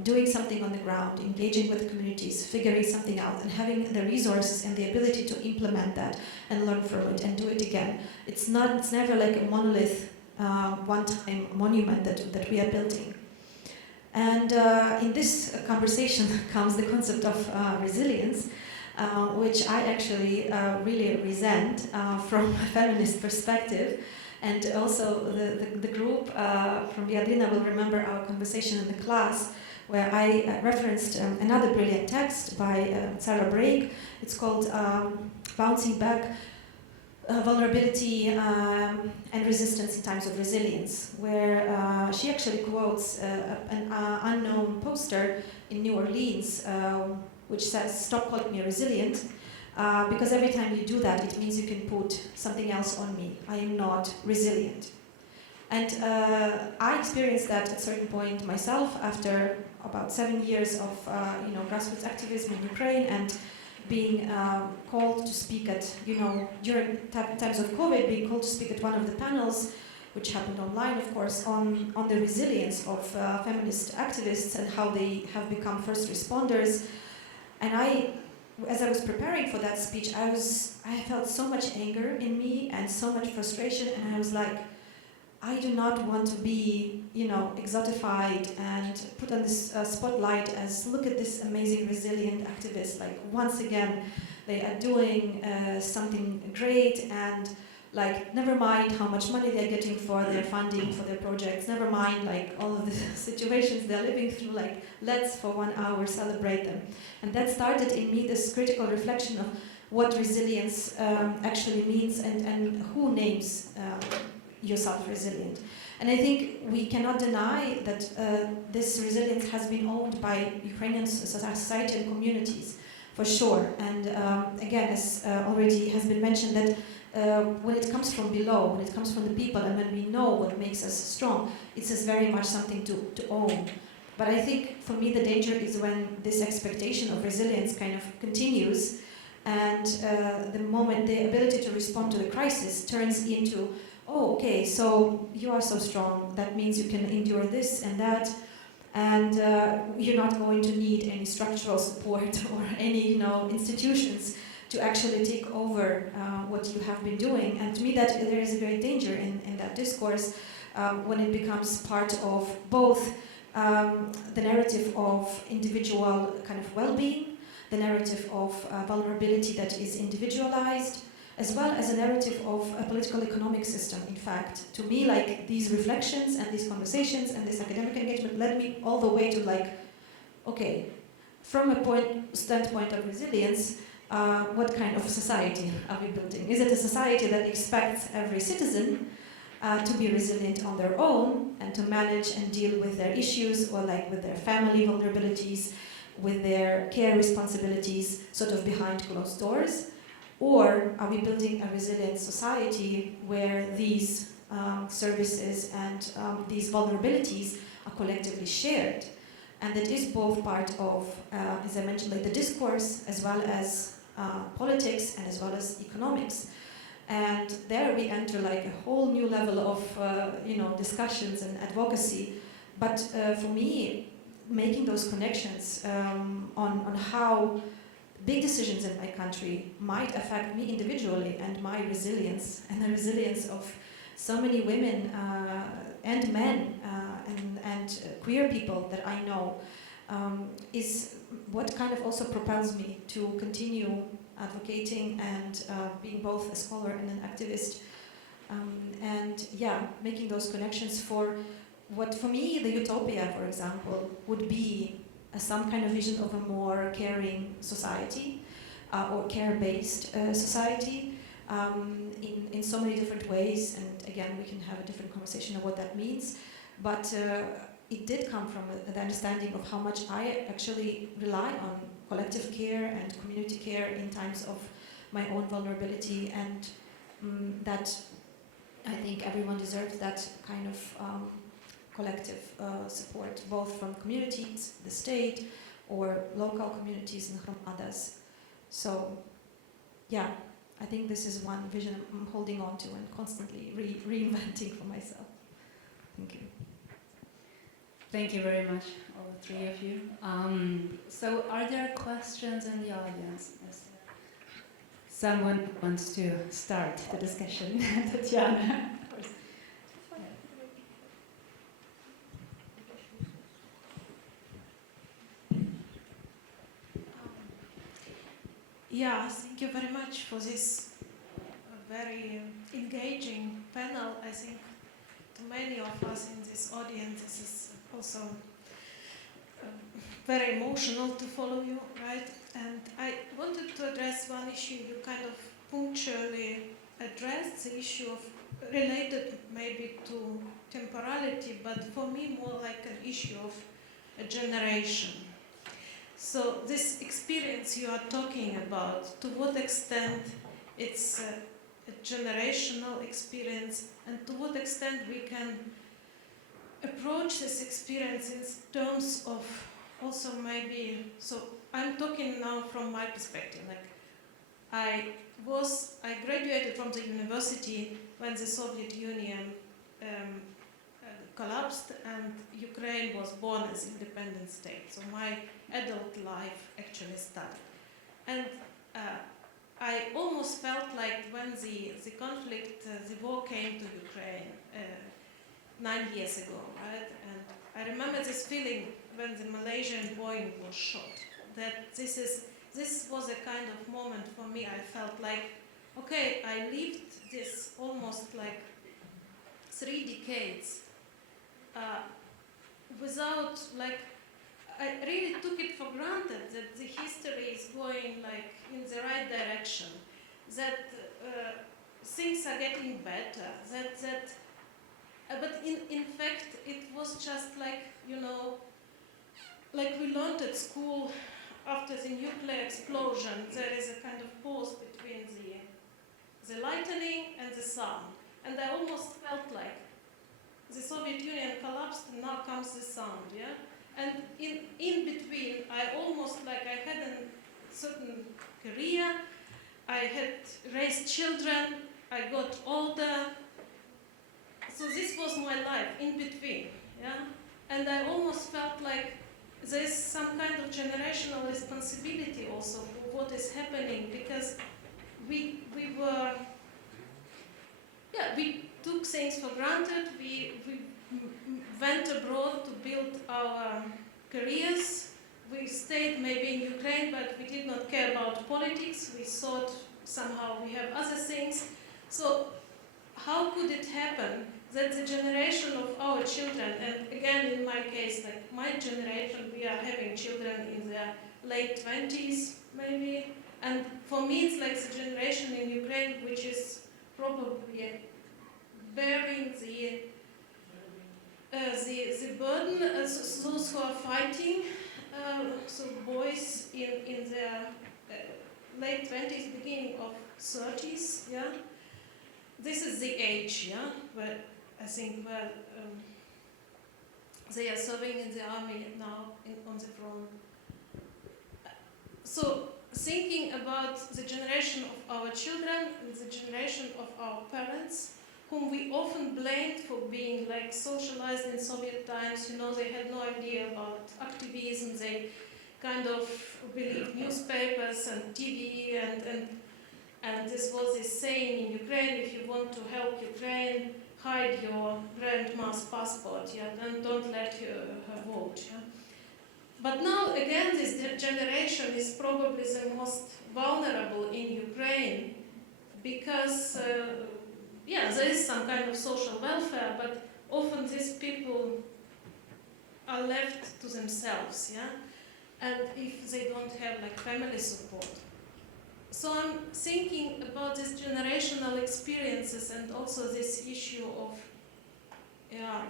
doing something on the ground, engaging with the communities, figuring something out, and having the resources and the ability to implement that and learn from it and do it again. It's never like a monolith, one-time monument that we are building. And in this conversation comes the concept of resilience, which I actually really resent from a feminist perspective. And also the group from Viadrinicum will remember our conversation in the class where I referenced another brilliant text by Sarah Brake. It's called Bouncing Back, Vulnerability and Resistance in Times of Resilience, where she actually quotes an unknown poster in New Orleans which says, "Stop calling me resilient. Because every time you do that, it means you can put something else on me. I am not resilient." And I experienced that at a certain point myself after about 7 years of grassroots activism in Ukraine and being called to speak at, during times of COVID, being called to speak at one of the panels, which happened online, of course, on the resilience of feminist activists and how they have become first responders. And as I was preparing for that speech, I felt so much anger in me and so much frustration, and I was like, I do not want to be, exotified and put on this spotlight as, look at this amazing, resilient activist. Like, once again, they are doing something great, and never mind how much money they're getting for their funding, for their projects, never mind, all of the situations they're living through, let's for 1 hour celebrate them. And that started in me this critical reflection of what resilience actually means and who names yourself resilient. And I think we cannot deny that this resilience has been owned by Ukrainian society and communities, for sure. And again, as already has been mentioned, that when it comes from below, when it comes from the people, and when we know what makes us strong, it's just very much something to own. But I think for me the danger is when this expectation of resilience kind of continues, and the moment the ability to respond to the crisis turns into, oh, okay, so you are so strong, that means you can endure this and that, and you're not going to need any structural support or any institutions to actually take over what you have been doing. And to me that there is a great danger in that discourse when it becomes part of both the narrative of individual kind of well-being, the narrative of vulnerability that is individualized, as well as a narrative of a political economic system. In fact, to me, like, these reflections and these conversations and this academic engagement led me all the way to, like, okay, from a standpoint of resilience, what kind of society are we building? Is it a society that expects every citizen to be resilient on their own and to manage and deal with their issues, or like with their family vulnerabilities, with their care responsibilities, sort of behind closed doors? Or are we building a resilient society where these services and these vulnerabilities are collectively shared? And that is both part of, as I mentioned, like the discourse, as well as politics, and as well as economics. And there we enter like a whole new level of discussions and advocacy. But for me, making those connections on how big decisions in my country might affect me individually and my resilience, and the resilience of so many women and men and queer people that I know, is what kind of also propels me to continue advocating and being both a scholar and an activist, and yeah, making those connections for what for me the utopia, for example, would be some kind of vision of a more caring society or care-based society in so many different ways. And again, we can have a different conversation of what that means, but it did come from the understanding of how much I actually rely on collective care and community care in times of my own vulnerability, and that I think everyone deserves that kind of collective support, both from communities, the state, or local communities, and from others. So, yeah, I think this is one vision I'm holding on to and constantly reinventing for myself. Thank you. Thank you very much, all three of you. So are there questions in the audience? Yes. Someone wants to start the discussion. Tatiana. Yeah, thank you very much for this very engaging panel. I think to many of us in this audience, this is also very emotional to follow you, right? And I wanted to address one issue you kind of punctually addressed, the issue of related maybe to temporality, but for me more like an issue of a generation. So this experience you are talking about, to what extent it's a generational experience, and to what extent we can approach this experience in terms of also maybe, so I'm talking now from my perspective, like I graduated from the university when the Soviet Union collapsed and Ukraine was born as an independent state. So my adult life actually started. And I almost felt like when the conflict, the war came to Ukraine 9 years ago, right? And I remember this feeling when the Malaysian Boeing was shot, that this was a kind of moment for me. I felt like, okay, I lived this almost like 3 decades without, like, I really took it for granted that the history is going like in the right direction, that things are getting better, but in fact it was just like, like we learned at school after the nuclear explosion, there is a kind of pause between the lightning and the sound. And I almost felt like the Soviet Union collapsed and now comes the sound, yeah? And in between, I almost like I had a certain career, I had raised children, I got older. So this was my life in between, yeah? And I almost felt like there's some kind of generational responsibility also for what is happening, because we were, yeah, we took things for granted, we went abroad to build our careers, we stayed maybe in Ukraine, but we did not care about politics, we thought somehow we have other things. So how could it happen that the generation of our children, and again in my case, like my generation, we are having children in their late 20s maybe, and for me it's like the generation in Ukraine which is probably bearing the burden, those who are fighting, so boys in their late 20s, beginning of 30s, yeah. This is the age, yeah, where I think they are serving in the army now on the front. So thinking about the generation of our children, the generation of our parents, whom we often blamed for being like socialized in Soviet times, you know, they had no idea about activism, they kind of believed newspapers and TV and this was this saying in Ukraine, if you want to help Ukraine, hide your grandma's passport, yeah, then don't let her vote. Yeah? But now again this generation is probably the most vulnerable in Ukraine because yeah, there is some kind of social welfare, but often these people are left to themselves, yeah? And if they don't have like family support. So I'm thinking about these generational experiences and also this issue of yeah,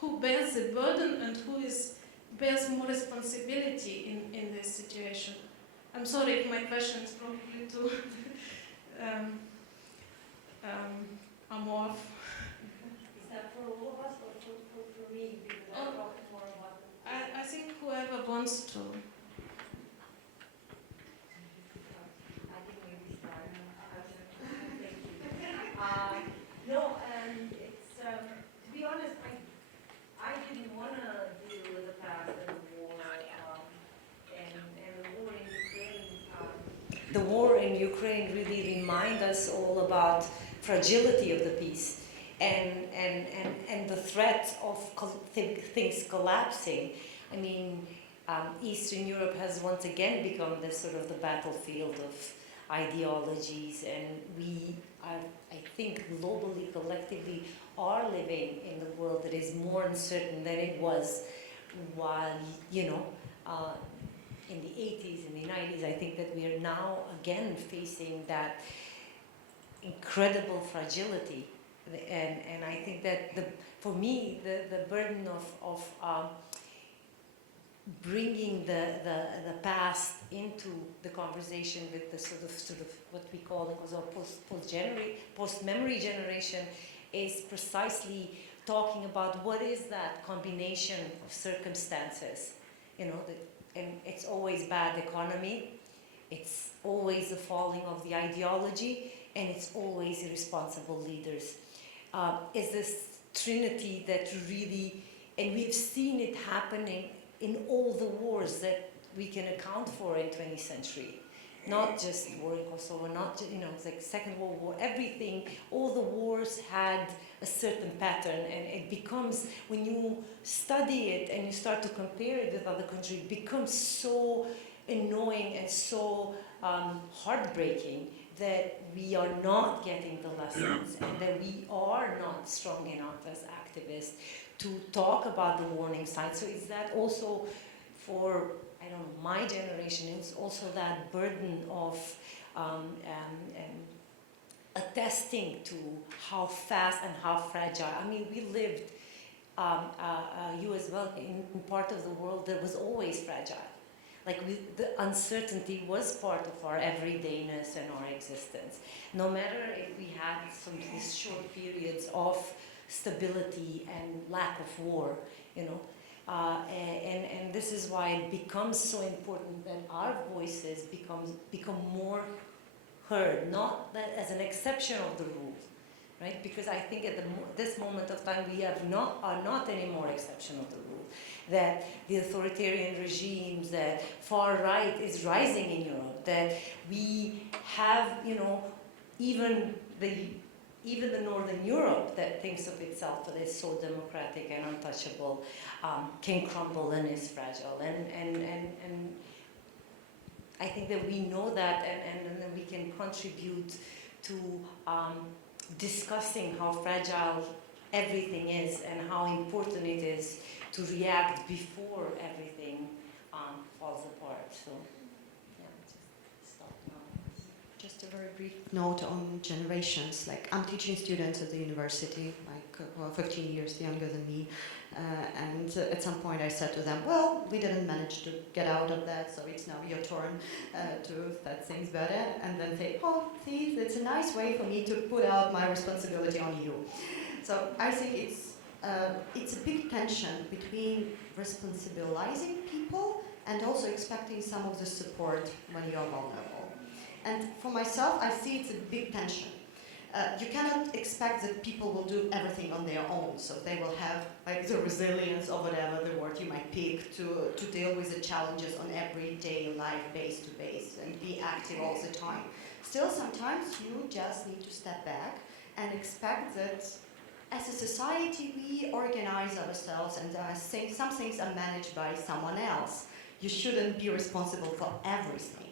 who bears the burden and who bears more responsibility in this situation. I'm sorry if my question is probably too amorph. Is that for all of us or for me? Because I talk more about it. I think whoever wants to. I think maybe start. Thank you. No, and it's to be honest, I didn't want to deal with the past and the war, and the war in Ukraine. The war in Ukraine really reminds us all about fragility of the peace and the threat of things collapsing. I mean, Eastern Europe has once again become the sort of the battlefield of ideologies, and we are, I think, globally, collectively, are living in the world that is more uncertain than it was while, you know, in the 80s, in the 90s. I think that we are now again facing that incredible fragility, and I think that for me the burden of bringing the past into the conversation with the sort of what we call the Kosovo post-memory generation is precisely talking about what is that combination of circumstances, you know, and it's always bad economy, it's always the falling of the ideology, and it's always irresponsible leaders. Is this trinity that really, and we've seen it happening in all the wars that we can account for in 20th century. Not just war in Kosovo, not just, you know, it's like Second World War, everything, all the wars had a certain pattern, and it becomes, when you study it and you start to compare it with other countries, it becomes so annoying and so heartbreaking that we are not getting the lessons and that we are not strong enough as activists to talk about the warning signs. So is that also for, I don't know, my generation, it's also that burden of attesting to how fast and how fragile. I mean, we lived, you as well, in part of the world that was always fragile. the uncertainty was part of our everydayness and our existence. No matter if we had these short periods of stability and lack of war, you know. And this is why it becomes so important that our voices become more heard, not that as an exception of the rule, right? Because I think at this moment of time we are not anymore exception of the rule. That the authoritarian regimes, that far right is rising in Europe, that we have, you know, even the Northern Europe that thinks of itself as so democratic and untouchable can crumble and is fragile. And I think that we know that, and then we can contribute to discussing how fragile everything is and how important it is to react before everything falls apart. So, yeah, just stop now. Just a very brief note on generations. Like, I'm teaching students at the university, like 15 years younger than me, and at some point I said to them, well, we didn't manage to get out of that, so it's now your turn to set things better, and then say, oh, see, it's a nice way for me to put out my responsibility on you. So I think it's a big tension between responsibilizing people and also expecting some of the support when you are vulnerable. And for myself, I see it's a big tension. You cannot expect that people will do everything on their own, so they will have like the resilience or whatever the word you might pick to deal with the challenges on everyday life, base to base, and be active all the time. Still, sometimes you just need to step back and expect that as a society we organize ourselves, and some things are managed by someone else. You shouldn't be responsible for everything.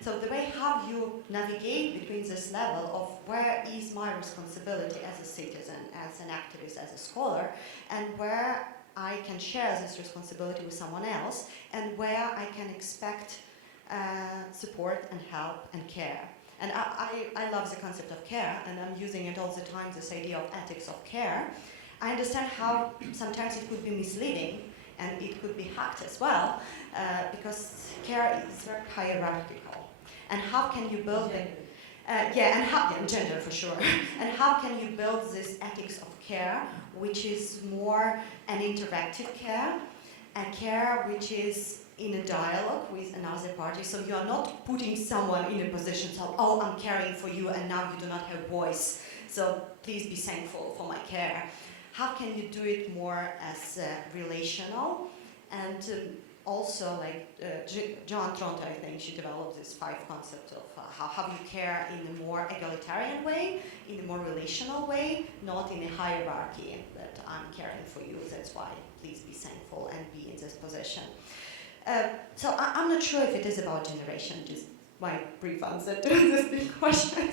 So the way how you navigate between this level of where is my responsibility as a citizen, as an activist, as a scholar, and where I can share this responsibility with someone else, and where I can expect support and help and care. And I love the concept of care, and I'm using it all the time, this idea of ethics of care. I understand how sometimes it could be misleading, and it could be hacked as well, because care is very hierarchical. And how can you build it? Gender for sure. And how can you build this ethics of care, which is more an interactive care, a care which is in a dialogue with another party, so you are not putting someone in a position of, oh, I'm caring for you and now you do not have voice, so please be thankful for my care. How can you do it more as relational? And also, like Joan Tronte, I think, she developed this 5 concepts of how you care in a more egalitarian way, in a more relational way, not in a hierarchy that I'm caring for you, that's why please be thankful and be in this position. So I'm not sure if it is about generation, just my brief answer to this big question.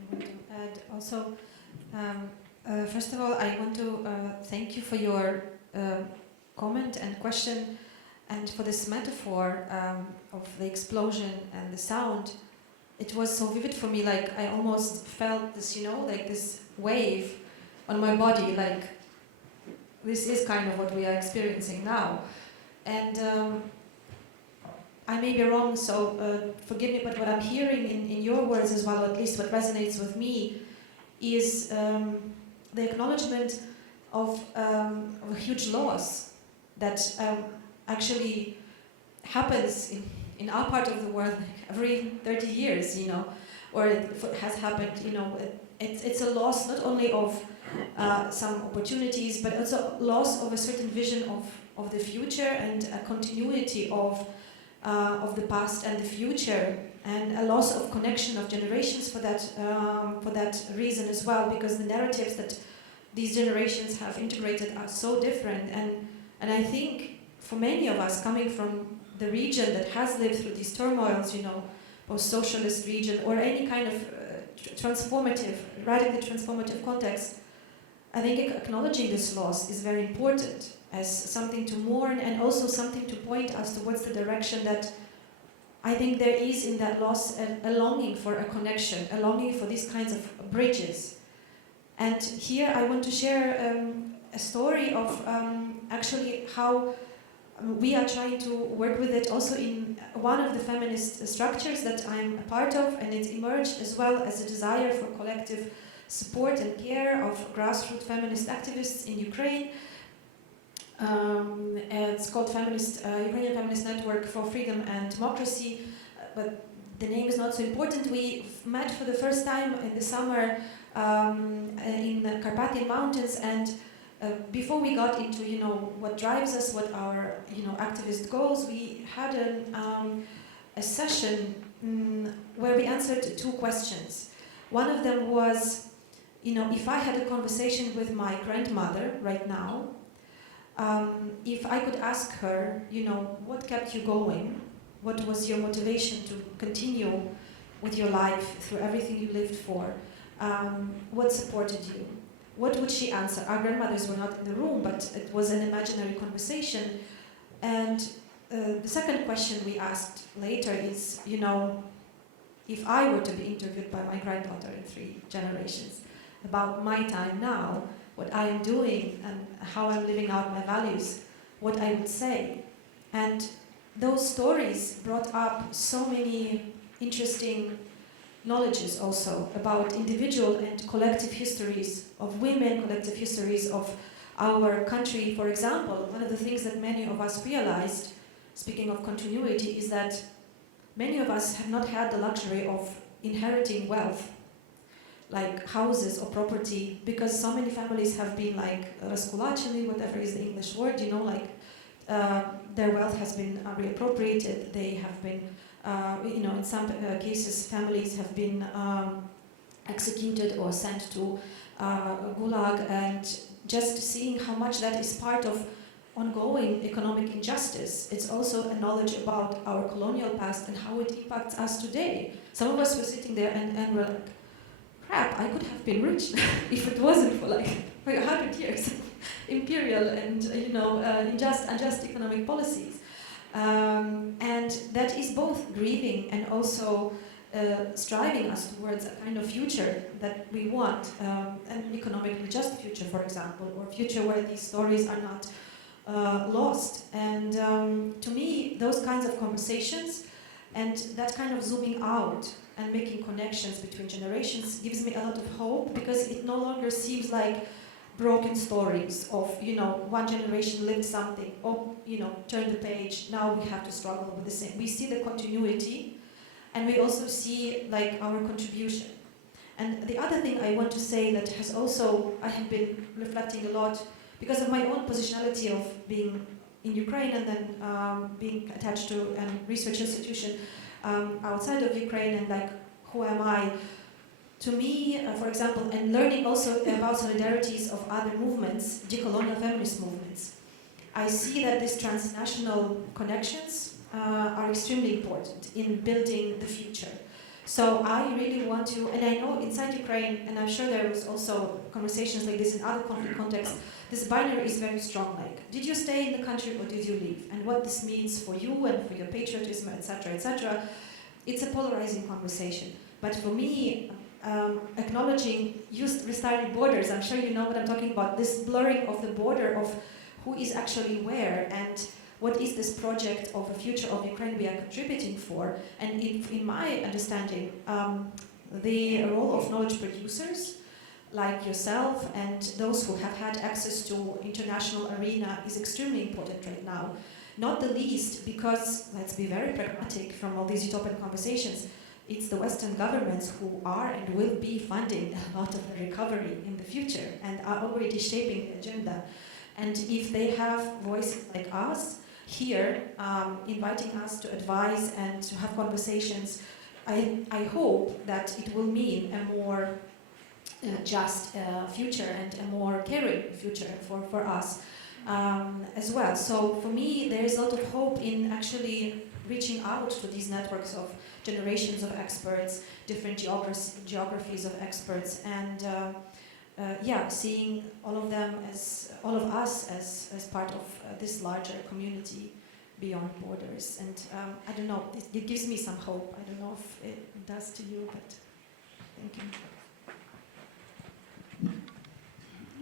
I want to add also, first of all, I want to thank you for your comment and question, and for this metaphor of the explosion and the sound. It was so vivid for me, like I almost felt this, like this wave on my body, like this is kind of what we are experiencing now. And I may be wrong, so forgive me, but what I'm hearing in your words as well, or at least what resonates with me, is the acknowledgement of a huge loss that actually happens in our part of the world every 30 years, or it has happened, it's a loss not only of some opportunities, but also loss of a certain vision of the future and a continuity of the past and the future, and a loss of connection of generations for that reason as well, because the narratives that these generations have integrated are so different, and I think for many of us coming from the region that has lived through these turmoils, post-socialist region or any kind of radically transformative context, I think acknowledging this loss is very important as something to mourn, and also something to point us towards the direction that I think there is in that loss a longing for a connection, a longing for these kinds of bridges. And here I want to share a story of actually how we are trying to work with it also in one of the feminist structures that I'm a part of, and it emerged as well as a desire for collective support and care of grassroots feminist activists in Ukraine. It's called Ukrainian Feminist Network for Freedom and Democracy, but the name is not so important. We met for the first time in the summer in the Carpathian Mountains, and before we got into what drives us, what our activist goals, we had a session where we answered two questions. One of them was, if I had a conversation with my grandmother right now, if I could ask her, what kept you going? What was your motivation to continue with your life through everything you lived for? What supported you? What would she answer? Our grandmothers were not in the room, but it was an imaginary conversation. And the second question we asked later is, if I were to be interviewed by my granddaughter in 3 generations about my time now, what I am doing and how I'm living out my values, what I would say. And those stories brought up so many interesting knowledges also about individual and collective histories of women, collective histories of our country. For example, one of the things that many of us realized, speaking of continuity, is that many of us have not had the luxury of inheriting wealth, like houses or property, because so many families have been like raskulachili, whatever is the English word, their wealth has been reappropriated. They have been, in some cases, families have been executed or sent to gulag, and just seeing how much that is part of ongoing economic injustice. It's also a knowledge about our colonial past and how it impacts us today. Some of us were sitting there and were like, crap, I could have been rich if it wasn't for 100 years of imperial and unjust economic policies. And that is both grieving and also striving us towards a kind of future that we want, an economically just future, for example, or a future where these stories are not lost. And to me, those kinds of conversations and that kind of zooming out and making connections between generations gives me a lot of hope, because it no longer seems like broken stories of, one generation lived something, turn the page, now we have to struggle with the same. We see the continuity, and we also see our contribution. And the other thing I want to say that has also, I have been reflecting a lot because of my own positionality of being in Ukraine and then being attached to a research institution outside of Ukraine, and who am I? To me, for example, and learning also about solidarities of other movements, decolonial feminist movements, I see that these transnational connections are extremely important in building the future. So I really want to, and I know inside Ukraine, and I'm sure there was also conversations like this in other conflict contexts, this binary is very strong. Did you stay in the country or did you leave? And what this means for you and for your patriotism, etc., etc. It's a polarizing conversation. But for me, acknowledging restarting borders, I'm sure you know what I'm talking about, this blurring of the border of who is actually where and what is this project of a future of Ukraine we are contributing for. And in my understanding, the role of knowledge producers like yourself and those who have had access to international arena is extremely important right now. Not the least because, let's be very pragmatic from all these utopian conversations, it's the Western governments who are and will be funding a lot of the recovery in the future and are already shaping the agenda. And if they have voices like us here, inviting us to advise and to have conversations, I hope that it will mean a more just future and a more caring future for us as well. So for me, there is a lot of hope in actually reaching out to these networks of generations of experts, different geographies of experts, and seeing all of them all of us as part of this larger community beyond borders. And I don't know, it gives me some hope. I don't know if it does to you, but thank you.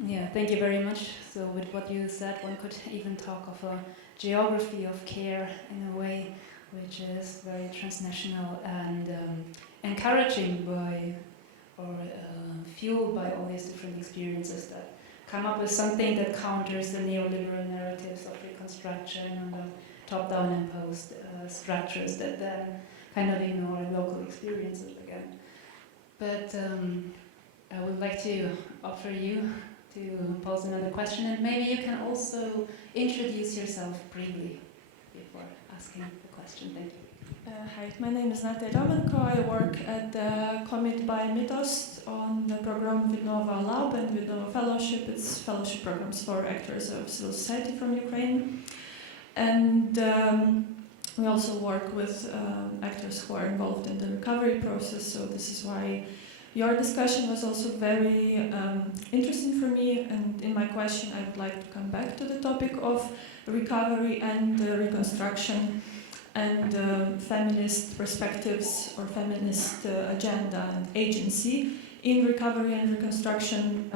Yeah, Yeah, thank you very much. So with what you said, one could even talk of a geography of care in a way, which is very transnational and encouraging by, or fueled by all these different experiences that come up with something that counters the neoliberal narratives of reconstruction and the top-down imposed structures that then kind of ignore local experiences again. But I would like to offer you to pose another question, and maybe you can also introduce yourself briefly before asking the question. Thank you. Hi, my name is Natalia Romanko. I work at the Commit by Midost on the program Vidnova Lab and Vidnova Fellowship. It's fellowship programs for actors of civil society from Ukraine. And we also work with actors who are involved in the recovery process, so this is why your discussion was also very interesting for me, and in my question I would like to come back to the topic of recovery and reconstruction and feminist perspectives or feminist agenda and agency in recovery and reconstruction.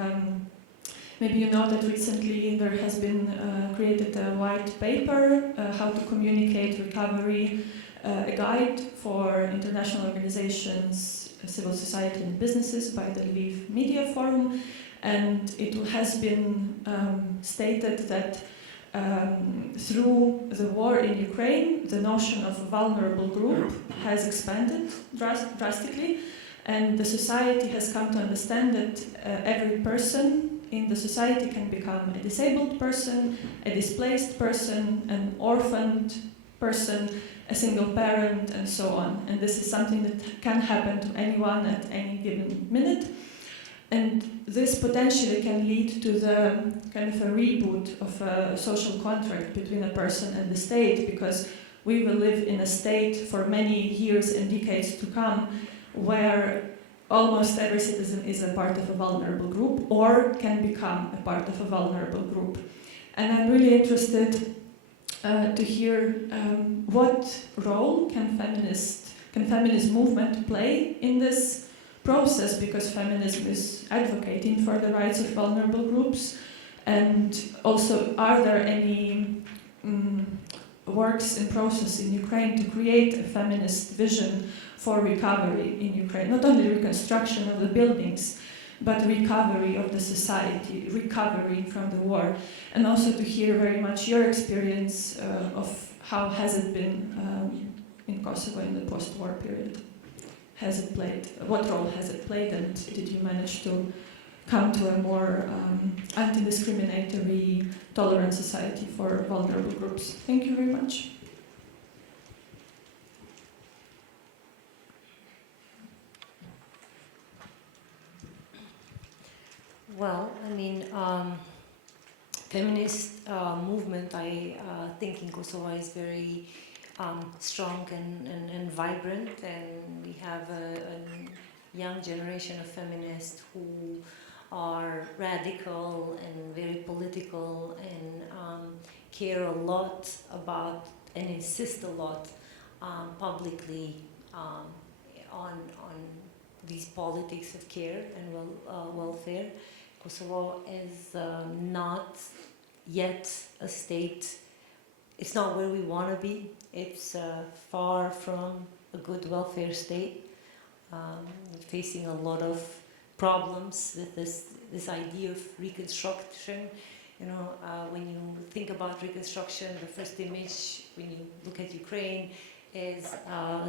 Maybe you know that recently there has been created a white paper, How to Communicate Recovery, a guide for international organizations, civil society and businesses by the Lviv Media Forum, and it has been stated that through the war in Ukraine, the notion of a vulnerable group has expanded drastically, and the society has come to understand that every person in the society can become a disabled person, a displaced person, an orphaned person, a single parent, and so on. And this is something that can happen to anyone at any given minute. And this potentially can lead to the kind of a reboot of a social contract between a person and the state, because we will live in a state for many years and decades to come where almost every citizen is a part of a vulnerable group or can become a part of a vulnerable group. And I'm really interested to hear what role can feminist movement play in this process, because feminism is advocating for the rights of vulnerable groups. And also, are there any works in process in Ukraine to create a feminist vision for recovery in Ukraine? Not only reconstruction of the buildings, but recovery of the society, recovery from the war. And also to hear very much your experience of how has it been in Kosovo in the post-war period. Has it played? What role has it played, and did you manage to come to a more anti-discriminatory, tolerant society for vulnerable groups? Thank you very much. Well, I mean, feminist movement, I think in Kosovo is very strong and vibrant, and we have a young generation of feminists who are radical and very political and care a lot about and insist a lot publicly on these politics of care and welfare. Kosovo is not yet a state. It's not where we want to be. It's far from a good welfare state. Facing a lot of problems with this idea of reconstruction. You know, when you think about reconstruction, the first image when you look at Ukraine is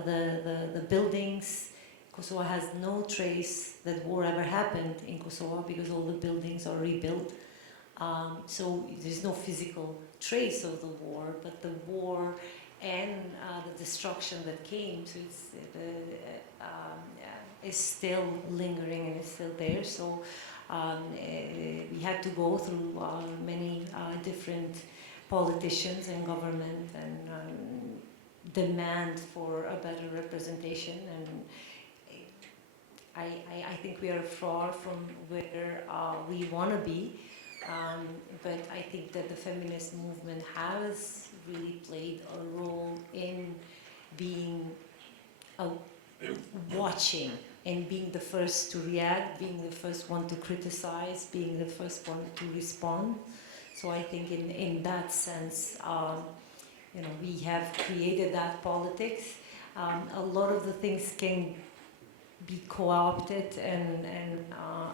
the buildings. Kosovo has no trace that war ever happened in Kosovo because all the buildings are rebuilt. So there's no physical trace of the war, but the war and the destruction that came, so is still lingering and is still there. So we had to go through many different politicians and government and demand for a better representation. And I think we are far from where we want to be, but I think that the feminist movement has really played a role in being watching and being the first to react, being the first one to criticize, being the first one to respond. So I think in that sense, we have created that politics. A lot of the things can be co-opted and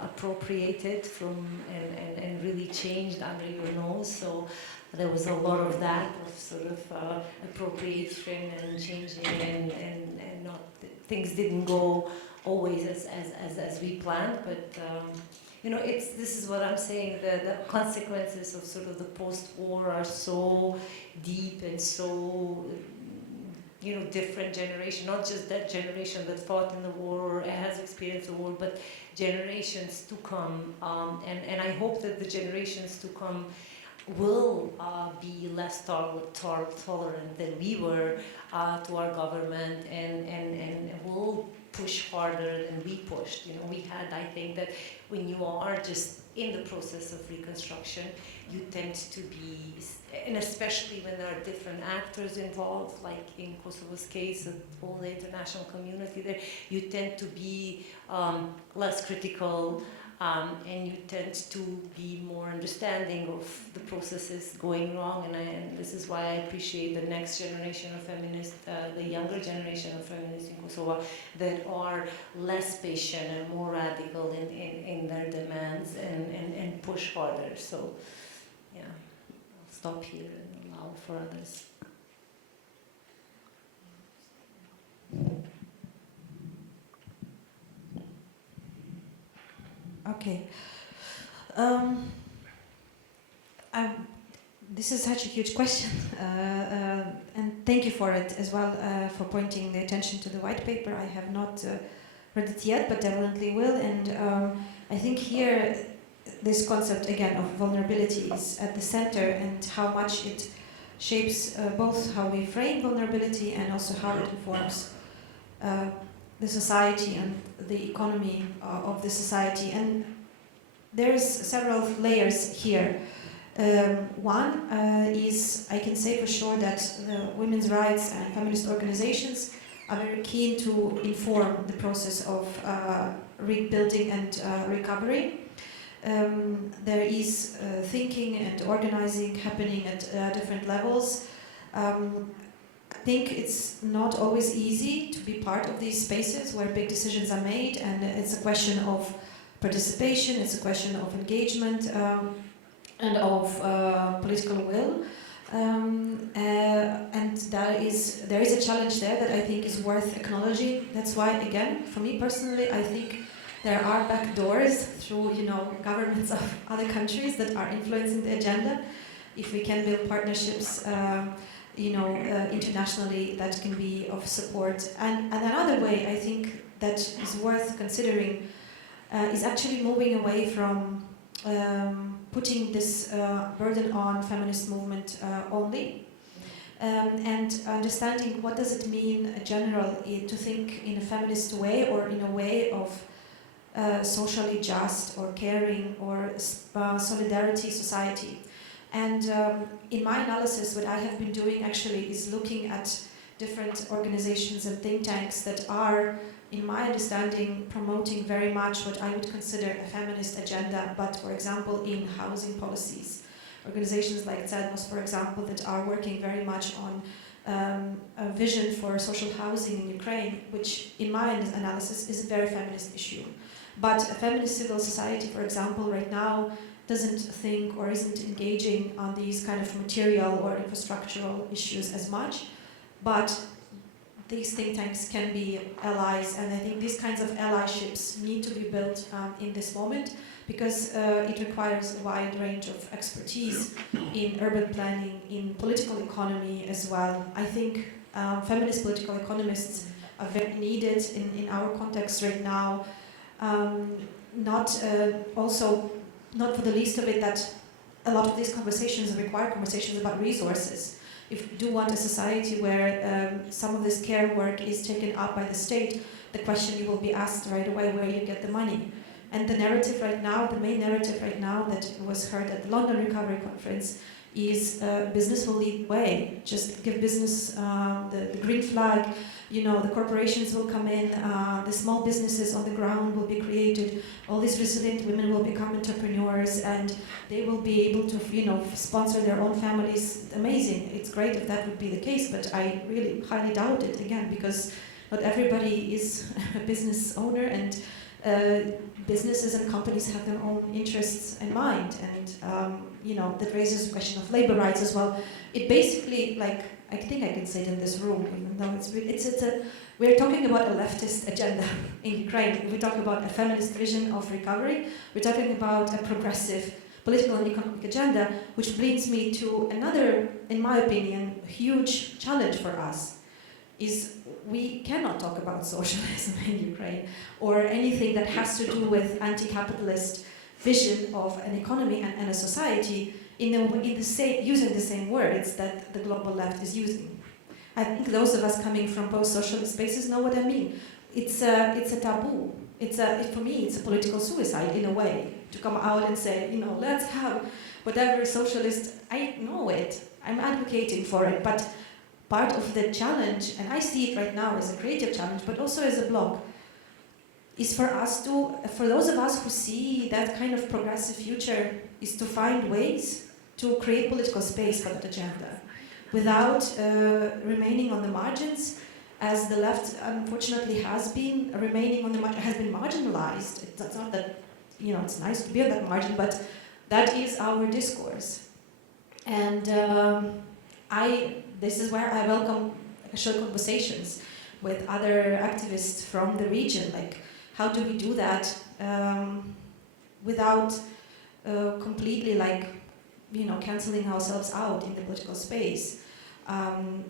appropriated from and really changed under your nose. So there was a lot of that, of sort of appropriation and changing, and not things didn't go always as we planned. But this is what I'm saying. The consequences of sort of the post-war are so deep and so different generation, not just that generation that fought in the war or has experienced the war, but generations to come. And I hope that the generations to come will be less tolerant than we were to our government, and will push harder than we pushed. We had, I think that when you are just in the process of reconstruction, you tend to be, and especially when there are different actors involved, like in Kosovo's case, all the international community there, you tend to be less critical, and you tend to be more understanding of the processes going wrong. And this is why I appreciate the next generation of feminists, the younger generation of feminists in Kosovo, that are less patient and more radical in their demands and push harder. So, yeah, I'll stop here and allow for others. Okay. This is such a huge question, and thank you for it as well, for pointing the attention to the white paper. I have not read it yet, but definitely will. And I think here, this concept again of vulnerability is at the center, and how much it shapes both how we frame vulnerability and also how it informs the society and the economy of the society. And there's several layers here. One is, I can say for sure that the women's rights and feminist organizations are very keen to inform the process of rebuilding and recovery. There is thinking and organizing happening at different levels. I think it's not always easy to be part of these spaces where big decisions are made, and it's a question of participation, it's a question of engagement, and of political will. And there is a challenge there that I think is worth acknowledging. That's why, again, for me personally, I think there are back doors through, governments of other countries that are influencing the agenda. If we can build partnerships, internationally, that can be of support. And another way I think that is worth considering is actually moving away from putting this burden on feminist movement only, and understanding what does it mean in general to think in a feminist way, or in a way of socially just or caring or solidarity society. And in my analysis, what I have been doing actually is looking at different organizations and think tanks that are, in my understanding, promoting very much what I would consider a feminist agenda, but for example in housing policies. Organizations like ZEDMOS, for example, that are working very much on a vision for social housing in Ukraine, which in my analysis is a very feminist issue. But a feminist civil society, for example, right now doesn't think or isn't engaging on these kind of material or infrastructural issues as much, but these think tanks can be allies, and I think these kinds of allyships need to be built in this moment, because it requires a wide range of expertise in urban planning, in political economy as well. I think feminist political economists are very needed in our context right now, not for the least of it that a lot of these conversations require conversations about resources. If you do want a society where some of this care work is taken up by the state, the question you will be asked right away, where you get the money. And the narrative right now, the main narrative right now that was heard at the London Recovery Conference, is business will lead way. Just give business the green flag. You know, the corporations will come in, the small businesses on the ground will be created, all these resilient women will become entrepreneurs, and they will be able to, you know, sponsor their own families. Amazing. It's great if that would be the case, but I really highly doubt it, again, because not everybody is a business owner, and businesses and companies have their own interests in mind, and you know, that raises the question of labor rights as well. It basically, like, I think I can say it in this room, even though we're talking about a leftist agenda in Ukraine. We talk about a feminist vision of recovery. We're talking about a progressive political and economic agenda, which brings me to another, in my opinion, huge challenge for us, is we cannot talk about socialism in Ukraine or anything that has to do with anti-capitalist vision of an economy and a society using the same words that the global left is using. I think those of us coming from post-socialist spaces know what I mean. It's a taboo. For me, it's a political suicide in a way, to come out and say, you know, let's have whatever socialist. I know it. I'm advocating for it, but part of the challenge, and I see it right now as a creative challenge, but also as a blog, is for those of us who see that kind of progressive future, is to find ways to create political space for that agenda without remaining on the margins, as the left unfortunately has been remaining on the has been marginalized. It's not that, you know, it's nice to be on that margin, but that is our discourse. And this is where I welcome actual conversations with other activists from the region, like, how do we do that without completely, like, you know, canceling ourselves out in the political space?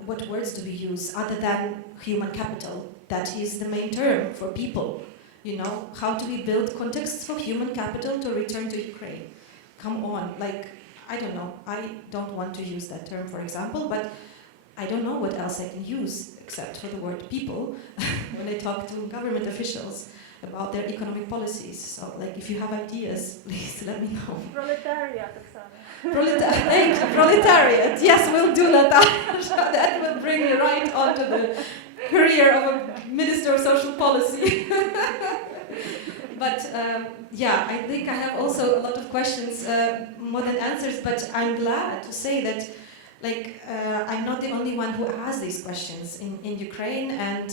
What words do we use other than human capital? That is the main term for people. You know, how do we build contexts for human capital to return to Ukraine? Come on, like, I don't know. I don't want to use that term, for example, but I don't know what else I can use except for the word people when I talk to government officials about their economic policies. So, like, if you have ideas, please let me know. Proletariat, Oksana. Proletariat. Yes, we'll do that. That will bring you right onto the career of a Minister of Social Policy. But yeah, I think I have also a lot of questions, more than answers. But I'm glad to say that, like, I'm not the only one who has these questions in Ukraine, and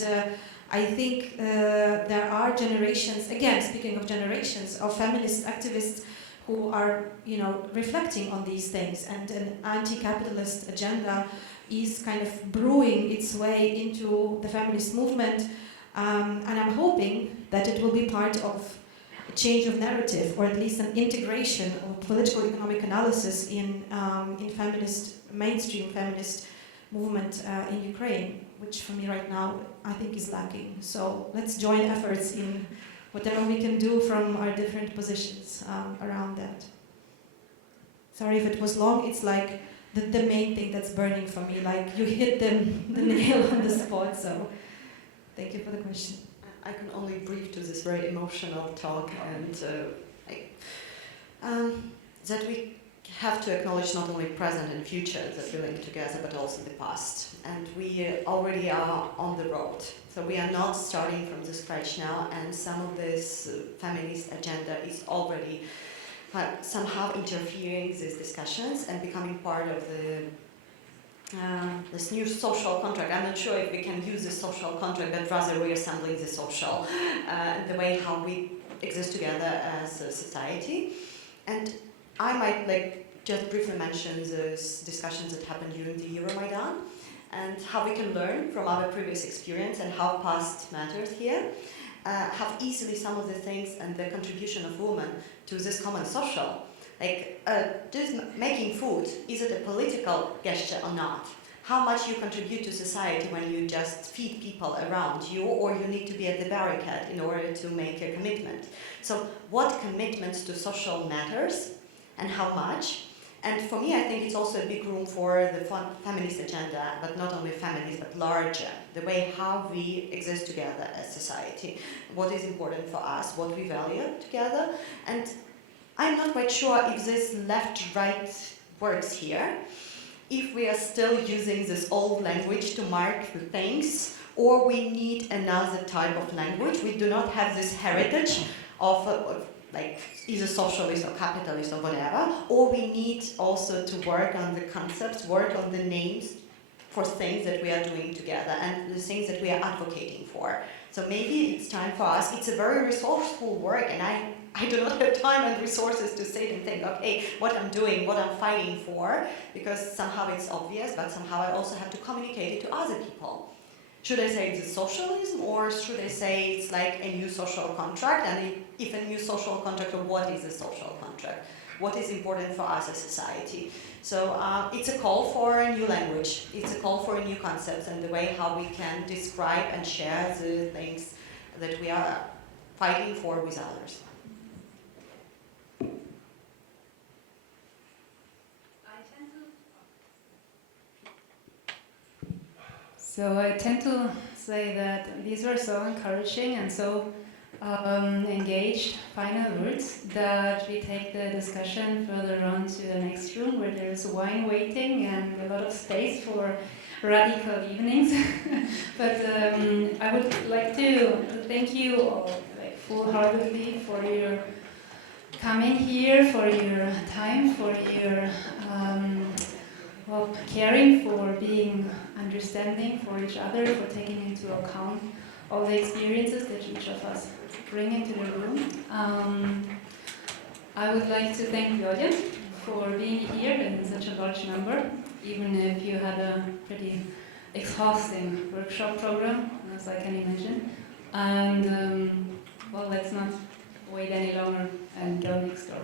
I think there are generations, again, speaking of generations, of feminist activists who are, you know, reflecting on these things, and an anti-capitalist agenda is kind of brewing its way into the feminist movement, and I'm hoping that it will be part of a change of narrative, or at least an integration of political economic analysis in mainstream feminist movement in Ukraine, which for me right now I think is lacking. So let's join efforts in whatever we can do from our different positions around that. Sorry if it was long. It's like the main thing that's burning for me. Like, you hit the nail on the spot. So thank you for the question. I can only breathe to this very emotional talk, and that we have to acknowledge not only present and future that we link together, but also the past. And we already are on the road. So we are not starting from the scratch now, and some of this feminist agenda is already somehow interfering these discussions and becoming part of this new social contract. I'm not sure if we can use the social contract, but rather reassembling the social, the way how we exist together as a society. And I might just briefly mention those discussions that happened during the Euromaidan, and how we can learn from our previous experience and how past matters here. How easily some of the things and the contribution of women to this common social, like just making food, is it a political gesture or not? How much you contribute to society when you just feed people around you, or you need to be at the barricade in order to make a commitment. So what commitments to social matters and how much? And for me, I think it's also a big room for the feminist agenda, but not only feminist, but larger, the way how we exist together as society, what is important for us, what we value together. And I'm not quite sure if this left-right works here. If we are still using this old language to mark the things, or we need another type of language. We do not have this heritage of like either socialist or capitalist or whatever, or we need also to work on the concepts, work on the names for things that we are doing together and the things that we are advocating for. So maybe it's time for us. It's a very resourceful work, and I do not have time and resources to sit and think, okay, what I'm doing, what I'm fighting for, because somehow it's obvious, but somehow I also have to communicate it to other people. Should I say it's a socialism, or should I say it's like a new social contract? And if a new social contract, or what is a social contract? What is important for us as society? So it's a call for a new language. It's a call for new concepts and the way how we can describe and share the things that we are fighting for with others. So I tend to say that these were so encouraging and so engaged final words that we take the discussion further on to the next room where there is wine waiting and a lot of space for radical evenings. But I would like to thank you all like full-heartedly for your coming here, for your time, for your caring, for being understanding for each other, for taking into account all the experiences that each of us bring into the room. I would like to thank the audience for being here in such a large number, even if you had a pretty exhausting workshop program, as I can imagine. And let's not wait any longer and go next door.